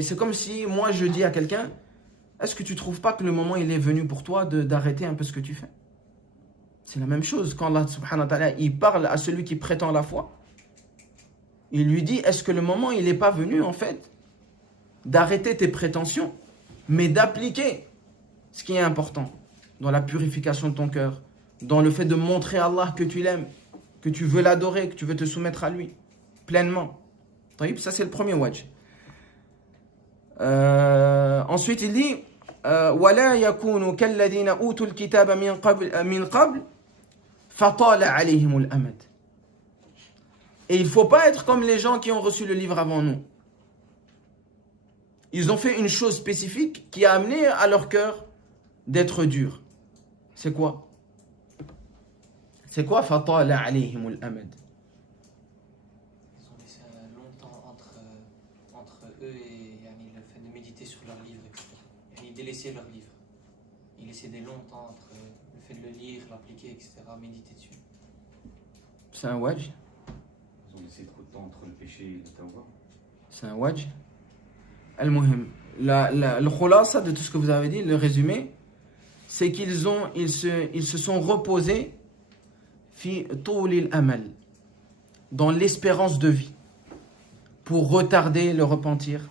c'est comme si moi je dis à quelqu'un, est-ce que tu trouves pas que le moment il est venu pour toi d'arrêter un peu ce que tu fais? C'est la même chose quand Allah subhanahu wa ta'ala il parle à celui qui prétend la foi. Il lui dit, est-ce que le moment il n'est pas venu en fait d'arrêter tes prétentions, mais d'appliquer ce qui est important dans la purification de ton cœur, dans le fait de montrer à Allah que tu l'aimes, que tu veux l'adorer, que tu veux te soumettre à lui pleinement. Ça c'est le premier wajh. Ensuite il dit وَلَا يَكُونُوا كَالَّذِينَ أُوتُوا الْكِتَابَ مِنْ قَبْلِ فَطَالَ عَلَيْهِمُ الْأَمَدُ. Et il ne faut pas être comme les gens qui ont reçu le livre avant nous. Ils ont fait une chose spécifique qui a amené à leur cœur d'être dur. C'est quoi? C'est quoi فَطَالَ عَلَيْهِمُ الْأَمَدُ? Ils ont laissé longtemps entre eux et le fait de méditer sur leur livre, etc. Ils délaissaient leur livre. Ils laissaient des longtemps entre le fait de le lire, l'appliquer, etc., méditer dessus. C'est un wajh? Ils ont laissé trop de temps entre le péché et le tawbah. C'est un wajh? Al-Muhim. Le khulasa de tout ce que vous avez dit, le résumé, c'est qu'ils se sont reposés fi toulil amal, dans l'espérance de vie, pour retarder le repentir,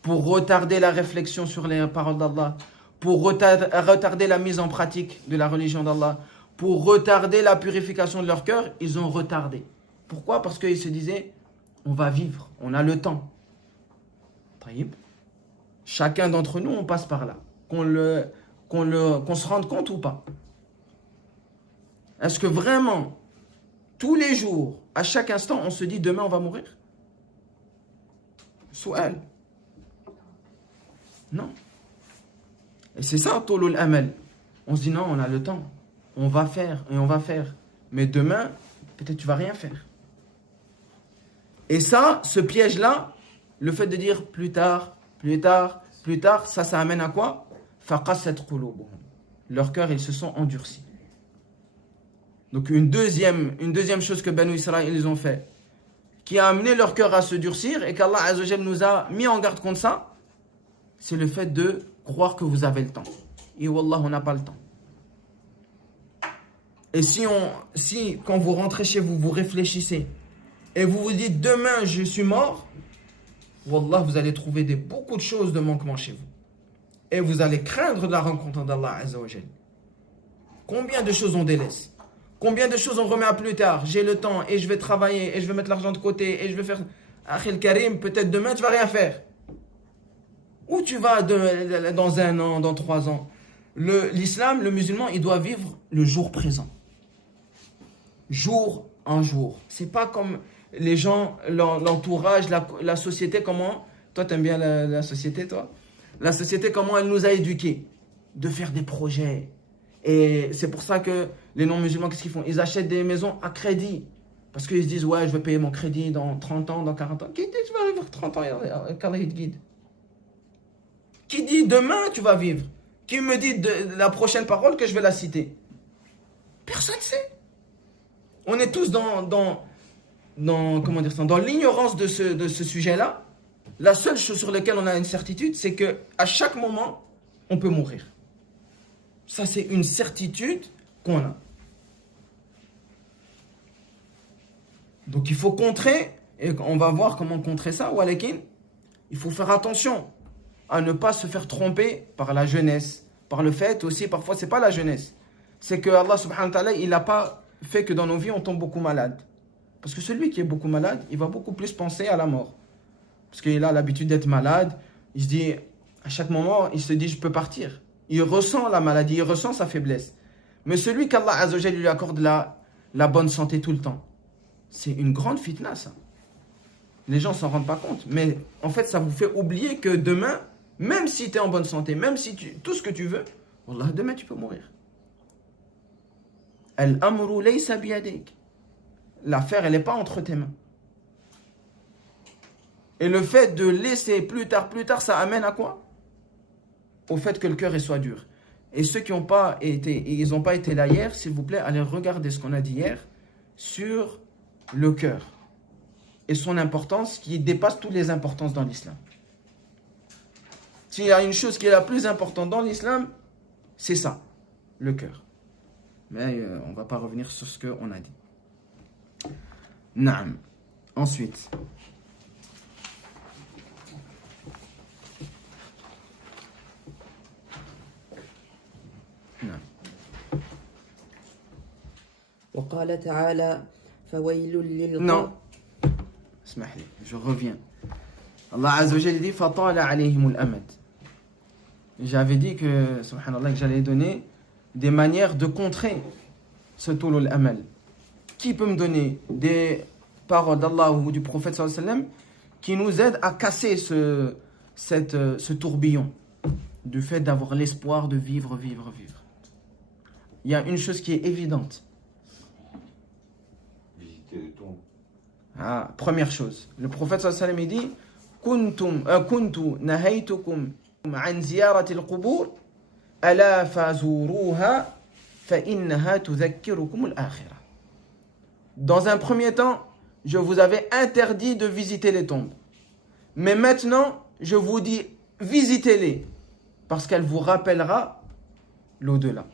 pour retarder la réflexion sur les paroles d'Allah, pour retarder la mise en pratique de la religion d'Allah, pour retarder la purification de leur cœur. Ils ont retardé. Pourquoi? Parce qu'ils se disaient, on va vivre, on a le temps. Taïb. Chacun d'entre nous, on passe par là. Qu'on se rende compte ou pas. Est-ce que vraiment, tous les jours, à chaque instant, on se dit demain on va mourir? Soual. Non. Et c'est ça, Tolul Amal. On se dit non, on a le temps. On va faire et on va faire. Mais demain, peut-être tu vas rien faire. Et ça, ce piège-là, le fait de dire plus tard, ça amène à quoi? Faqasat qulubuhum. Leurs cœurs, ils se sont endurcis. Donc une deuxième chose que Banu Israël ils ont fait, qui a amené leur cœur à se durcir et qu'Allah Azza wa Jal nous a mis en garde contre ça, c'est le fait de croire que vous avez le temps. Et Wallah, on n'a pas le temps. Et si quand vous rentrez chez vous, vous réfléchissez et vous vous dites demain je suis mort, Wallah, vous allez trouver beaucoup de choses de manquement chez vous. Et vous allez craindre la rencontre d'Allah Azza wa Jal. Combien de choses on délaisse? Combien de choses on remet à plus tard? J'ai le temps et je vais travailler et je vais mettre l'argent de côté et je vais faire... Akhil Karim, peut-être demain tu vas rien faire. Où tu vas dans 1 an, dans 3 ans? L'islam, le musulman, il doit vivre le jour présent. Jour en jour. C'est pas comme les gens, l'entourage, la société, comment... Toi, t'aimes bien la société, toi? La société, comment elle nous a éduqués? De faire des projets. Et c'est pour ça que les non-musulmans, qu'est-ce qu'ils font? Ils achètent des maisons à crédit. Parce qu'ils se disent, ouais, je vais payer mon crédit dans 30 ans, dans 40 ans. Qui dit que tu vas vivre 30 ans qu'Allah te guide? Qui dit demain tu vas vivre? Qui me dit la prochaine parole que je vais la citer? Personne ne sait. On est tous dans l'ignorance de ce sujet-là. La seule chose sur laquelle on a une certitude, c'est qu'à chaque moment, on peut mourir. Ça, c'est une certitude qu'on a. Donc, il faut contrer, et on va voir comment contrer ça. Walakin, il faut faire attention à ne pas se faire tromper par la jeunesse, par le fait aussi, parfois, c'est pas la jeunesse. C'est que Allah subhanahu wa ta'ala, il n'a pas fait que dans nos vies, on tombe beaucoup malade. Parce que celui qui est beaucoup malade, il va beaucoup plus penser à la mort. Parce qu'il a l'habitude d'être malade, il se dit, à chaque moment, il se dit, je peux partir. Il ressent la maladie, il ressent sa faiblesse. Mais celui qu'Allah Azza wa Jalla lui accorde la bonne santé tout le temps, c'est une grande fitna, ça. Les gens ne s'en rendent pas compte. Mais en fait, ça vous fait oublier que demain, même si tu es en bonne santé, même si tout ce que tu veux, Wallah, demain tu peux mourir. Al-amru laysa biyadik. L'affaire, elle n'est pas entre tes mains. Et le fait de laisser plus tard, ça amène à quoi? Au fait que le cœur soit dur. Et ceux qui n'ont pas été là hier, s'il vous plaît, allez regarder ce qu'on a dit hier sur le cœur et son importance qui dépasse toutes les importances dans l'islam. S'il y a une chose qui est la plus importante dans l'islam, c'est ça, le cœur. Mais on ne va pas revenir sur ce qu'on a dit. Naam. Ensuite. وقال تعالى فويل للقوم. Non. اسمح لي, je reviens. Allah Azza wa Jalla dit فَطَالَ عَلَيْهِمُ الْأَمَدِ. J'avais dit que, subhanallah, que j'allais donner des manières de contrer ce tulul amal. Qui peut me donner des paroles d'Allah ou du prophète sallallahu alayhi wa sallam qui nous aident à casser ce tourbillon du fait d'avoir l'espoir de vivre. Il y a une chose qui est évidente. Visiter les tombes. Première chose, le prophète sallallahu alayhi wa sallam dit kuntu nahaytukum an ziyarati al-qubur ala fazuruha fa innaha tudhakkirukum al-akhirah. Dans un premier temps, je vous avais interdit de visiter les tombes. Mais maintenant, je vous dis, visitez-les, parce qu'elle vous rappellera l'au-delà.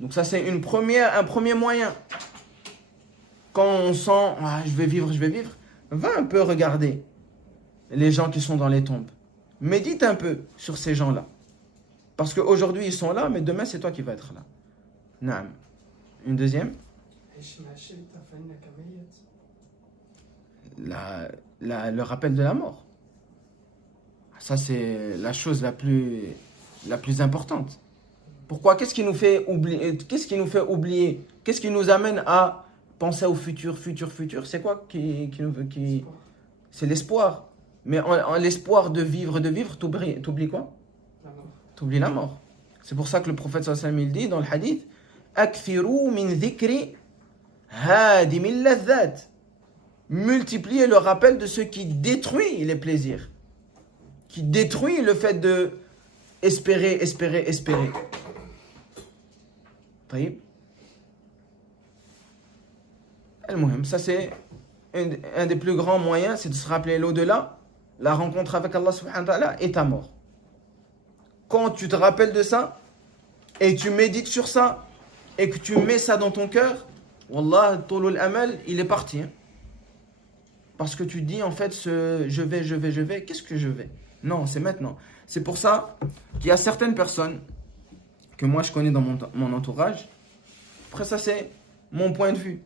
Donc ça, c'est un premier moyen. Quand on sent, je vais vivre, va un peu regarder les gens qui sont dans les tombes. Médite un peu sur ces gens-là. Parce qu'aujourd'hui, ils sont là, mais demain, c'est toi qui vas être là. Naam. Une deuxième. Le rappel de la mort. Ça, c'est la chose la plus importante. Pourquoi? Qu'est-ce qui nous fait oublier? Qu'est-ce qui nous amène à penser au futur? C'est quoi C'est l'espoir. Mais en l'espoir de vivre, t'oublies quoi? T'oublies la mort. C'est pour ça que le prophète sallallahu alayhi wa sallam, il dit dans le hadith, Akthiru min dhikri hadimil ladhat. Multipliez le rappel de ce qui détruit les plaisirs, qui détruit le fait de espérer. طيب. Al-Muhim, ça c'est un des plus grands moyens, c'est de se rappeler l'au-delà, la rencontre avec Allah subhanahu wa ta'ala et ta mort. Quand tu te rappelles de ça, et tu médites sur ça, et que tu mets ça dans ton cœur, Wallah, Tolul Amal, il est parti. Hein. Parce que tu dis en fait, je vais, qu'est-ce que je vais? Non, c'est maintenant. C'est pour ça qu'il y a certaines personnes que moi je connais dans mon entourage. Après ça, c'est mon point de vue.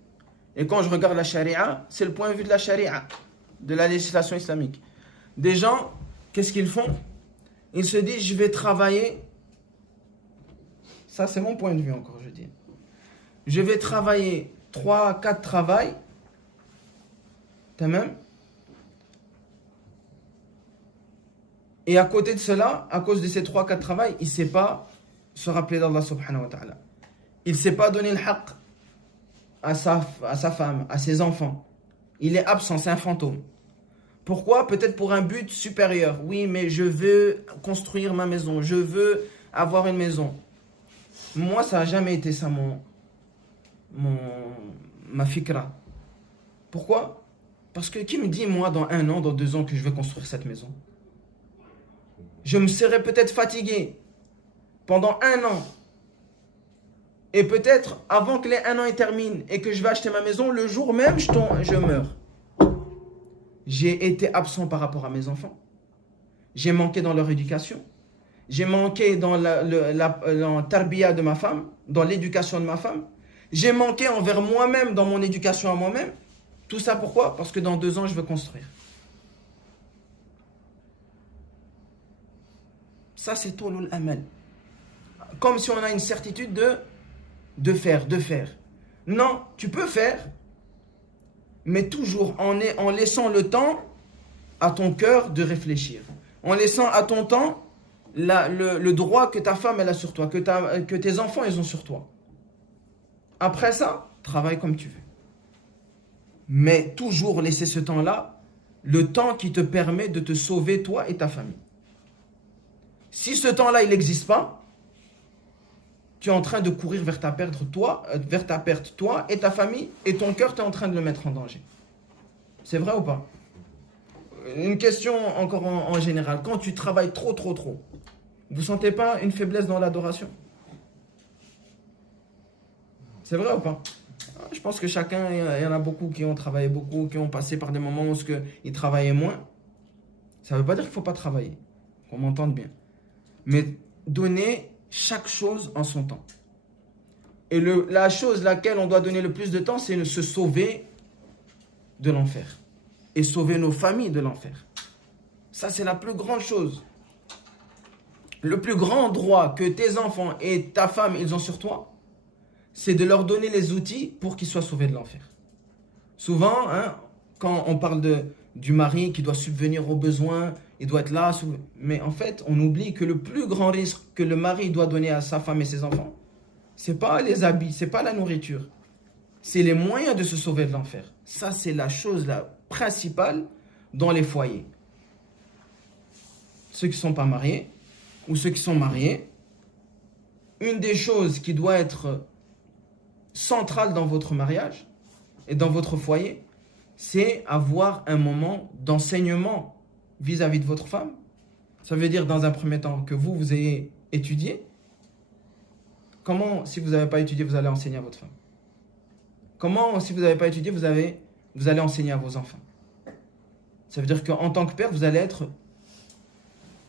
Et quand je regarde la charia, c'est le point de vue de la charia, de la législation islamique. Des gens, qu'est-ce qu'ils font? Ils se disent, je vais travailler. Ça, c'est mon point de vue encore, je dis. Je vais travailler 3-4 travails. T'as même. Et à côté de cela, à cause de ces 3-4 travails, il ne sait pas se rappeler d'Allah subhanahu wa ta'ala. Il ne sait pas donner le haqq à sa femme, à ses enfants. Il est absent, c'est un fantôme. Pourquoi? Peut-être pour un but supérieur. Oui, mais je veux construire ma maison, je veux avoir une maison. Moi, ça n'a jamais été ça ma fikra. Pourquoi? Parce que qui me dit, moi, dans 1 an, dans 2 ans, que je vais construire cette maison? Je me serais peut-être fatigué pendant 1 an. Et peut-être, avant que les 1 an terminent et que je vais acheter ma maison, le jour même, je meurs. J'ai été absent par rapport à mes enfants. J'ai manqué dans leur éducation. J'ai manqué dans la tarbiya de ma femme, dans l'éducation de ma femme. J'ai manqué envers moi-même, dans mon éducation à moi-même. Tout ça pourquoi? Parce que dans 2 ans, je veux construire. Ça, c'est Tolul Amal. Comme si on a une certitude de faire. Non, tu peux faire, mais toujours en laissant le temps à ton cœur de réfléchir. En laissant à ton temps le droit que ta femme elle a sur toi, que tes enfants ils ont sur toi. Après ça, travaille comme tu veux. Mais toujours laisser ce temps-là, le temps qui te permet de te sauver toi et ta famille. Si ce temps-là, il n'existe pas, tu es en train de courir vers ta perte, toi et ta famille, et ton cœur, tu es en train de le mettre en danger. C'est vrai ou pas? Une question encore en général. Quand tu travailles trop, vous ne sentez pas une faiblesse dans l'adoration? C'est vrai ou pas? Je pense que chacun, il y en a beaucoup qui ont travaillé beaucoup, qui ont passé par des moments où ils travaillaient moins. Ça ne veut pas dire qu'il ne faut pas travailler, qu'on m'entende bien. Mais donner chaque chose en son temps. Et la chose laquelle on doit donner le plus de temps, c'est de se sauver de l'enfer. Et sauver nos familles de l'enfer. Ça, c'est la plus grande chose. Le plus grand droit que tes enfants et ta femme, ils ont sur toi, c'est de leur donner les outils pour qu'ils soient sauvés de l'enfer. Souvent, quand on parle du mari qui doit subvenir aux besoins, il doit être là, mais en fait, on oublie que le plus grand risque que le mari doit donner à sa femme et ses enfants, c'est pas les habits, c'est pas la nourriture, c'est les moyens de se sauver de l'enfer. Ça, c'est la chose la principale dans les foyers. Ceux qui ne sont pas mariés ou ceux qui sont mariés, une des choses qui doit être centrale dans votre mariage et dans votre foyer, c'est avoir un moment d'enseignement vis-à-vis de votre femme Ça veut dire dans un premier temps que vous ayez étudié. Comment, si vous n'avez pas étudié, vous allez enseigner à votre femme? Comment, si vous n'avez pas étudié, vous allez enseigner à vos enfants? Ça veut dire qu'en tant que père, vous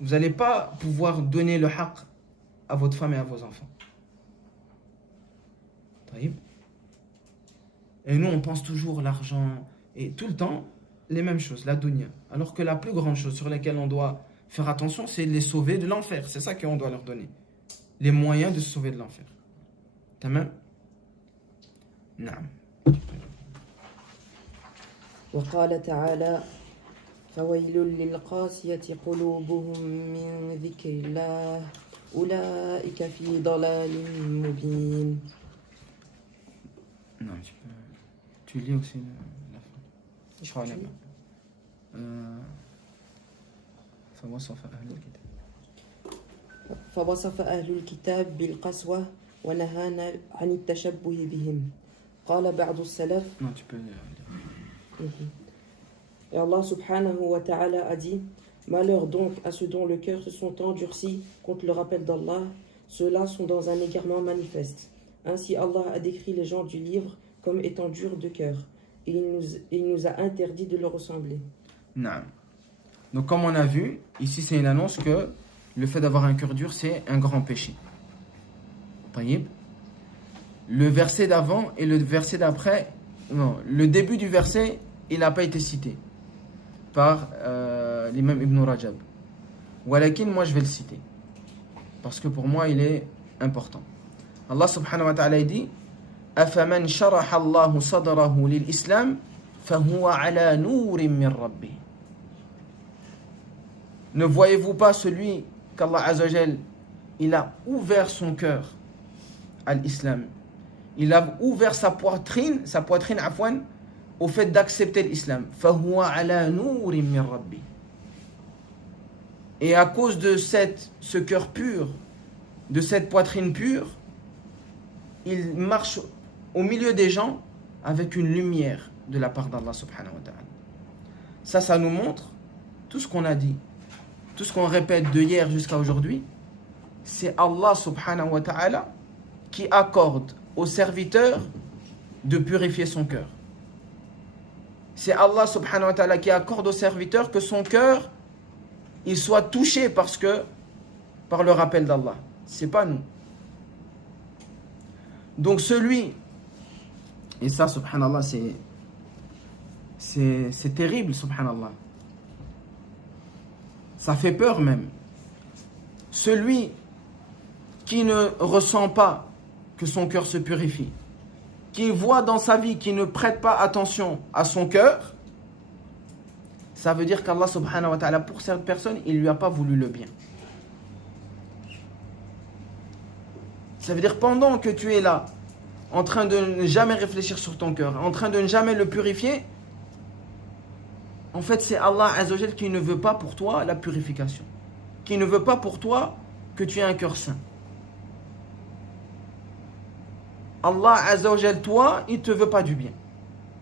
n'allez pas pouvoir donner le haqq à votre femme et à vos enfants. Taïb. Et nous, on pense toujours l'argent et tout le temps les mêmes choses, la dunya. Alors que la plus grande chose sur laquelle on doit faire attention, c'est les sauver de l'enfer. C'est ça qu'on doit leur donner. Les moyens de se sauver de l'enfer. Tamam? Naam. وقال تعالى فويل للقاسية قلوبهم من ذكر الله أولئك في ضلال مبين. Non, tu lis aussi la fin. Je crois là-bas. فوصف أهل الكتاب بالقسوة ونهانا عن التشبه بهم. قال بعض السلف. Non, tu peux lire. Et Allah subhanahu wa ta'ala a dit: malheur donc à ceux dont le cœur se sont endurcis contre le rappel d'Allah, ceux-là sont dans un égarement manifeste. Ainsi Allah a décrit les gens du livre comme étant durs de cœur, et il nous a interdit de leur ressembler. Non. Donc comme on a vu, ici c'est une annonce que le fait d'avoir un cœur dur, c'est un grand péché. Taïb. Le verset d'avant et le verset d'après, non, le début du verset, il n'a pas été cité par l'imam Ibn Rajab. Walakin, moi je vais le citer. Parce que pour moi, il est important. Allah subhanahu wa ta'ala dit: أَفَمَنْ شَرَحَ اللَّهُ صَدْرَهُ لِلْإِسْلَامِ فَهُوَ عَلَى نُورٍ مِّن رَبِّهِ. Ne voyez-vous pas celui qu'Allah Azza wa Jal, il a ouvert son cœur à l'islam. Il a ouvert sa poitrine afwan, au fait d'accepter l'islam. فَهُوَ عَلَى نُورٍ مِّن رَبِّهِ. Et à cause de ce cœur pur, de cette poitrine pure, il marche au milieu des gens avec une lumière de la part d'Allah subhanahu wa ta'ala. Ça nous montre tout ce qu'on a dit, tout ce qu'on répète de hier jusqu'à aujourd'hui. C'est Allah subhanahu wa ta'ala qui accorde au serviteur de purifier son cœur. C'est Allah subhanahu wa ta'ala qui accorde au serviteur que son cœur il soit touché par le rappel d'Allah. C'est pas nous. Donc celui, et ça subhanallah c'est terrible subhanallah. Ça fait peur même. Celui qui ne ressent pas que son cœur se purifie, qui voit dans sa vie, qui ne prête pas attention à son cœur, ça veut dire qu'Allah subhanahu wa ta'ala, pour cette personne, il ne lui a pas voulu le bien. Ça veut dire pendant que tu es là, en train de ne jamais réfléchir sur ton cœur, en train de ne jamais le purifier, en fait c'est Allah Azza wa Jal qui ne veut pas pour toi la purification, qui ne veut pas pour toi que tu aies un cœur saint. Allah Azza wa Jal, toi, il ne te veut pas du bien.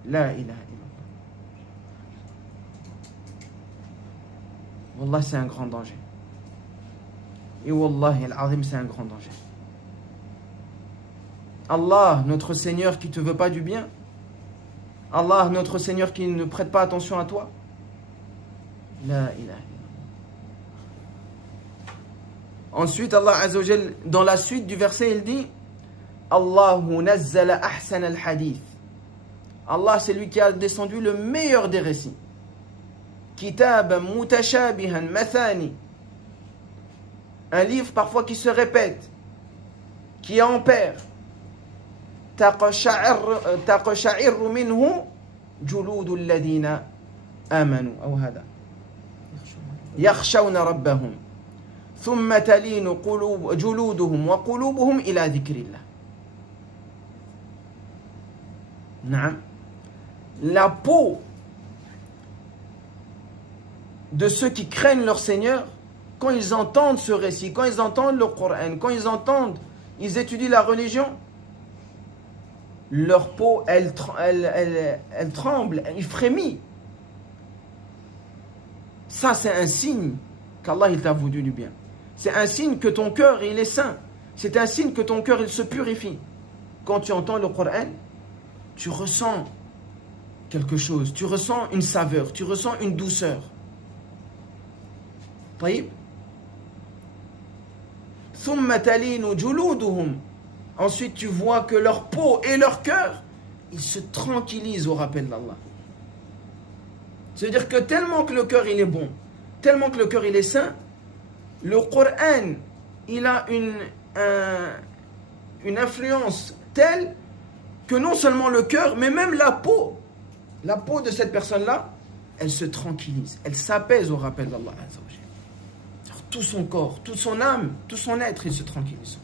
La ilaha illallah. Wallah, c'est un grand danger. Et Wallahi al-Azim, c'est un grand danger. Allah, notre Seigneur, qui ne te veut pas du bien. Allah, notre Seigneur, qui ne prête pas attention à toi. La ilaha illallah. Ensuite, Allah Azza wa Jal, dans la suite du verset, il dit: Allahu nazzala ahsan al-hadith. Allah, c'est lui qui a descendu le meilleur des récits. Kitab mutashabihan mathani. Un livre parfois qui se répète, qui ampère. تقشعر منه جلود الذين آمنوا أو هذا يخشون ربهم ثم تلين جلودهم وقلوبهم إلى ذكر الله. نعم. La peau de ceux qui craignent leur Seigneur, quand ils entendent ce récit, quand ils entendent le Coran, quand ils étudient la religion, leur peau, elle tremble, elle frémit. Ça, c'est un signe qu'Allah il t'a voulu du bien. C'est un signe que ton cœur il est saint. C'est un signe que ton cœur il se purifie. Quand tu entends le Coran, tu ressens quelque chose, tu ressens une saveur, tu ressens une douceur. طيب. ثم تلين جلودهم. Ensuite tu vois que leur peau et leur cœur, ils se tranquillisent au rappel d'Allah. C'est-à-dire que tellement que le cœur il est bon, tellement que le cœur il est sain, le Coran il a une influence telle que non seulement le cœur, mais même la peau de cette personne-là, elle se tranquillise, elle s'apaise au rappel d'Allah Azza wa Jalla. Tout son corps, toute son âme, tout son être, il se tranquillise.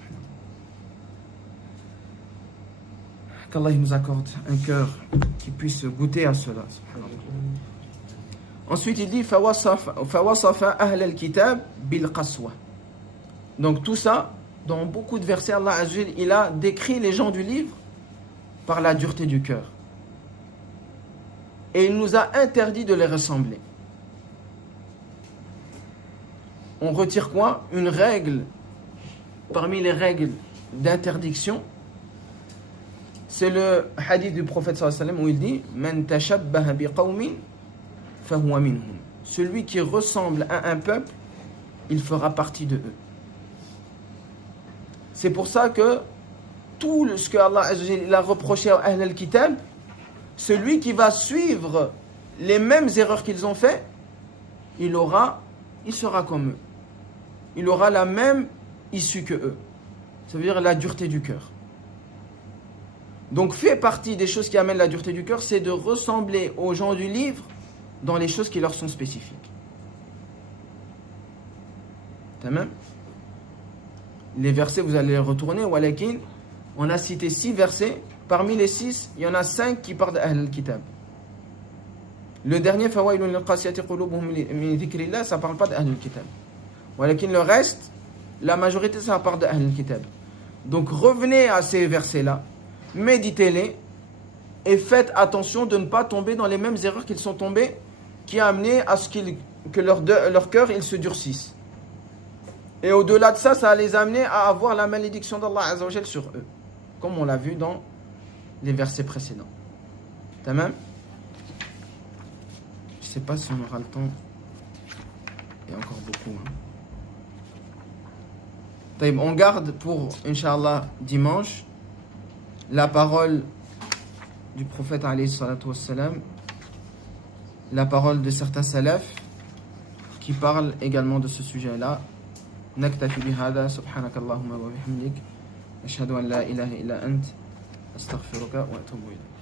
Qu'Allah nous accorde un cœur qui puisse goûter à cela. Ensuite, il dit فَوَصَفَ أَهْلَ الْكِتَابِ بِالْقَسْوَةِ. Donc tout ça, dans beaucoup de versets, Allah Azza wa Jalla, il a décrit les gens du livre par la dureté du cœur. Et il nous a interdit de les ressembler. On retire quoi? Une règle, parmi les règles d'interdiction, c'est le hadith du prophète sallallahu alayhi wa sallam où il dit Man tashabbaha biqawmin fahuwa minhum. Celui qui ressemble à un peuple, il fera partie de eux. C'est pour ça que tout ce que Allah a reproché à Ahl al-Kitab, celui qui va suivre les mêmes erreurs qu'ils ont fait, il sera comme eux. Il aura la même issue que eux. Ça veut dire la dureté du cœur. Donc fait partie des choses qui amènent la dureté du cœur, c'est de ressembler aux gens du livre dans les choses qui leur sont spécifiques. Tamam. Les versets, vous allez les retourner. Walakin, on a cité 6 versets. Parmi les 6, il y en a 5 qui parlent d'Ahl al-Kitab. Le dernier, Fawailun lil-qasiyati qulubuhum min dhikrillah, ça ne parle pas d'Ahl al-Kitab. Walakin le reste, la majorité, ça parle d'Ahl al-Kitab. Donc revenez à ces versets-là, méditez-les et faites attention de ne pas tomber dans les mêmes erreurs qu'ils sont tombés, qui a amené à ce que leur cœur il se durcisse. Et au-delà de ça, ça a les amené à avoir la malédiction d'Allah Azza wa Jal sur eux, comme on l'a vu dans les versets précédents. Tamam? Je ne sais pas si on aura le temps. Il y a encore beaucoup. On garde pour, Inch'Allah, dimanche, la parole du prophète alayhi salatu wassalam, la parole de certains salafs qui parlent également de ce sujet-là. نكتفي بهذا سبحانك اللهم وبحمدك أشهد أن لا إله إلا أنت أستغفرك وأتوب إليك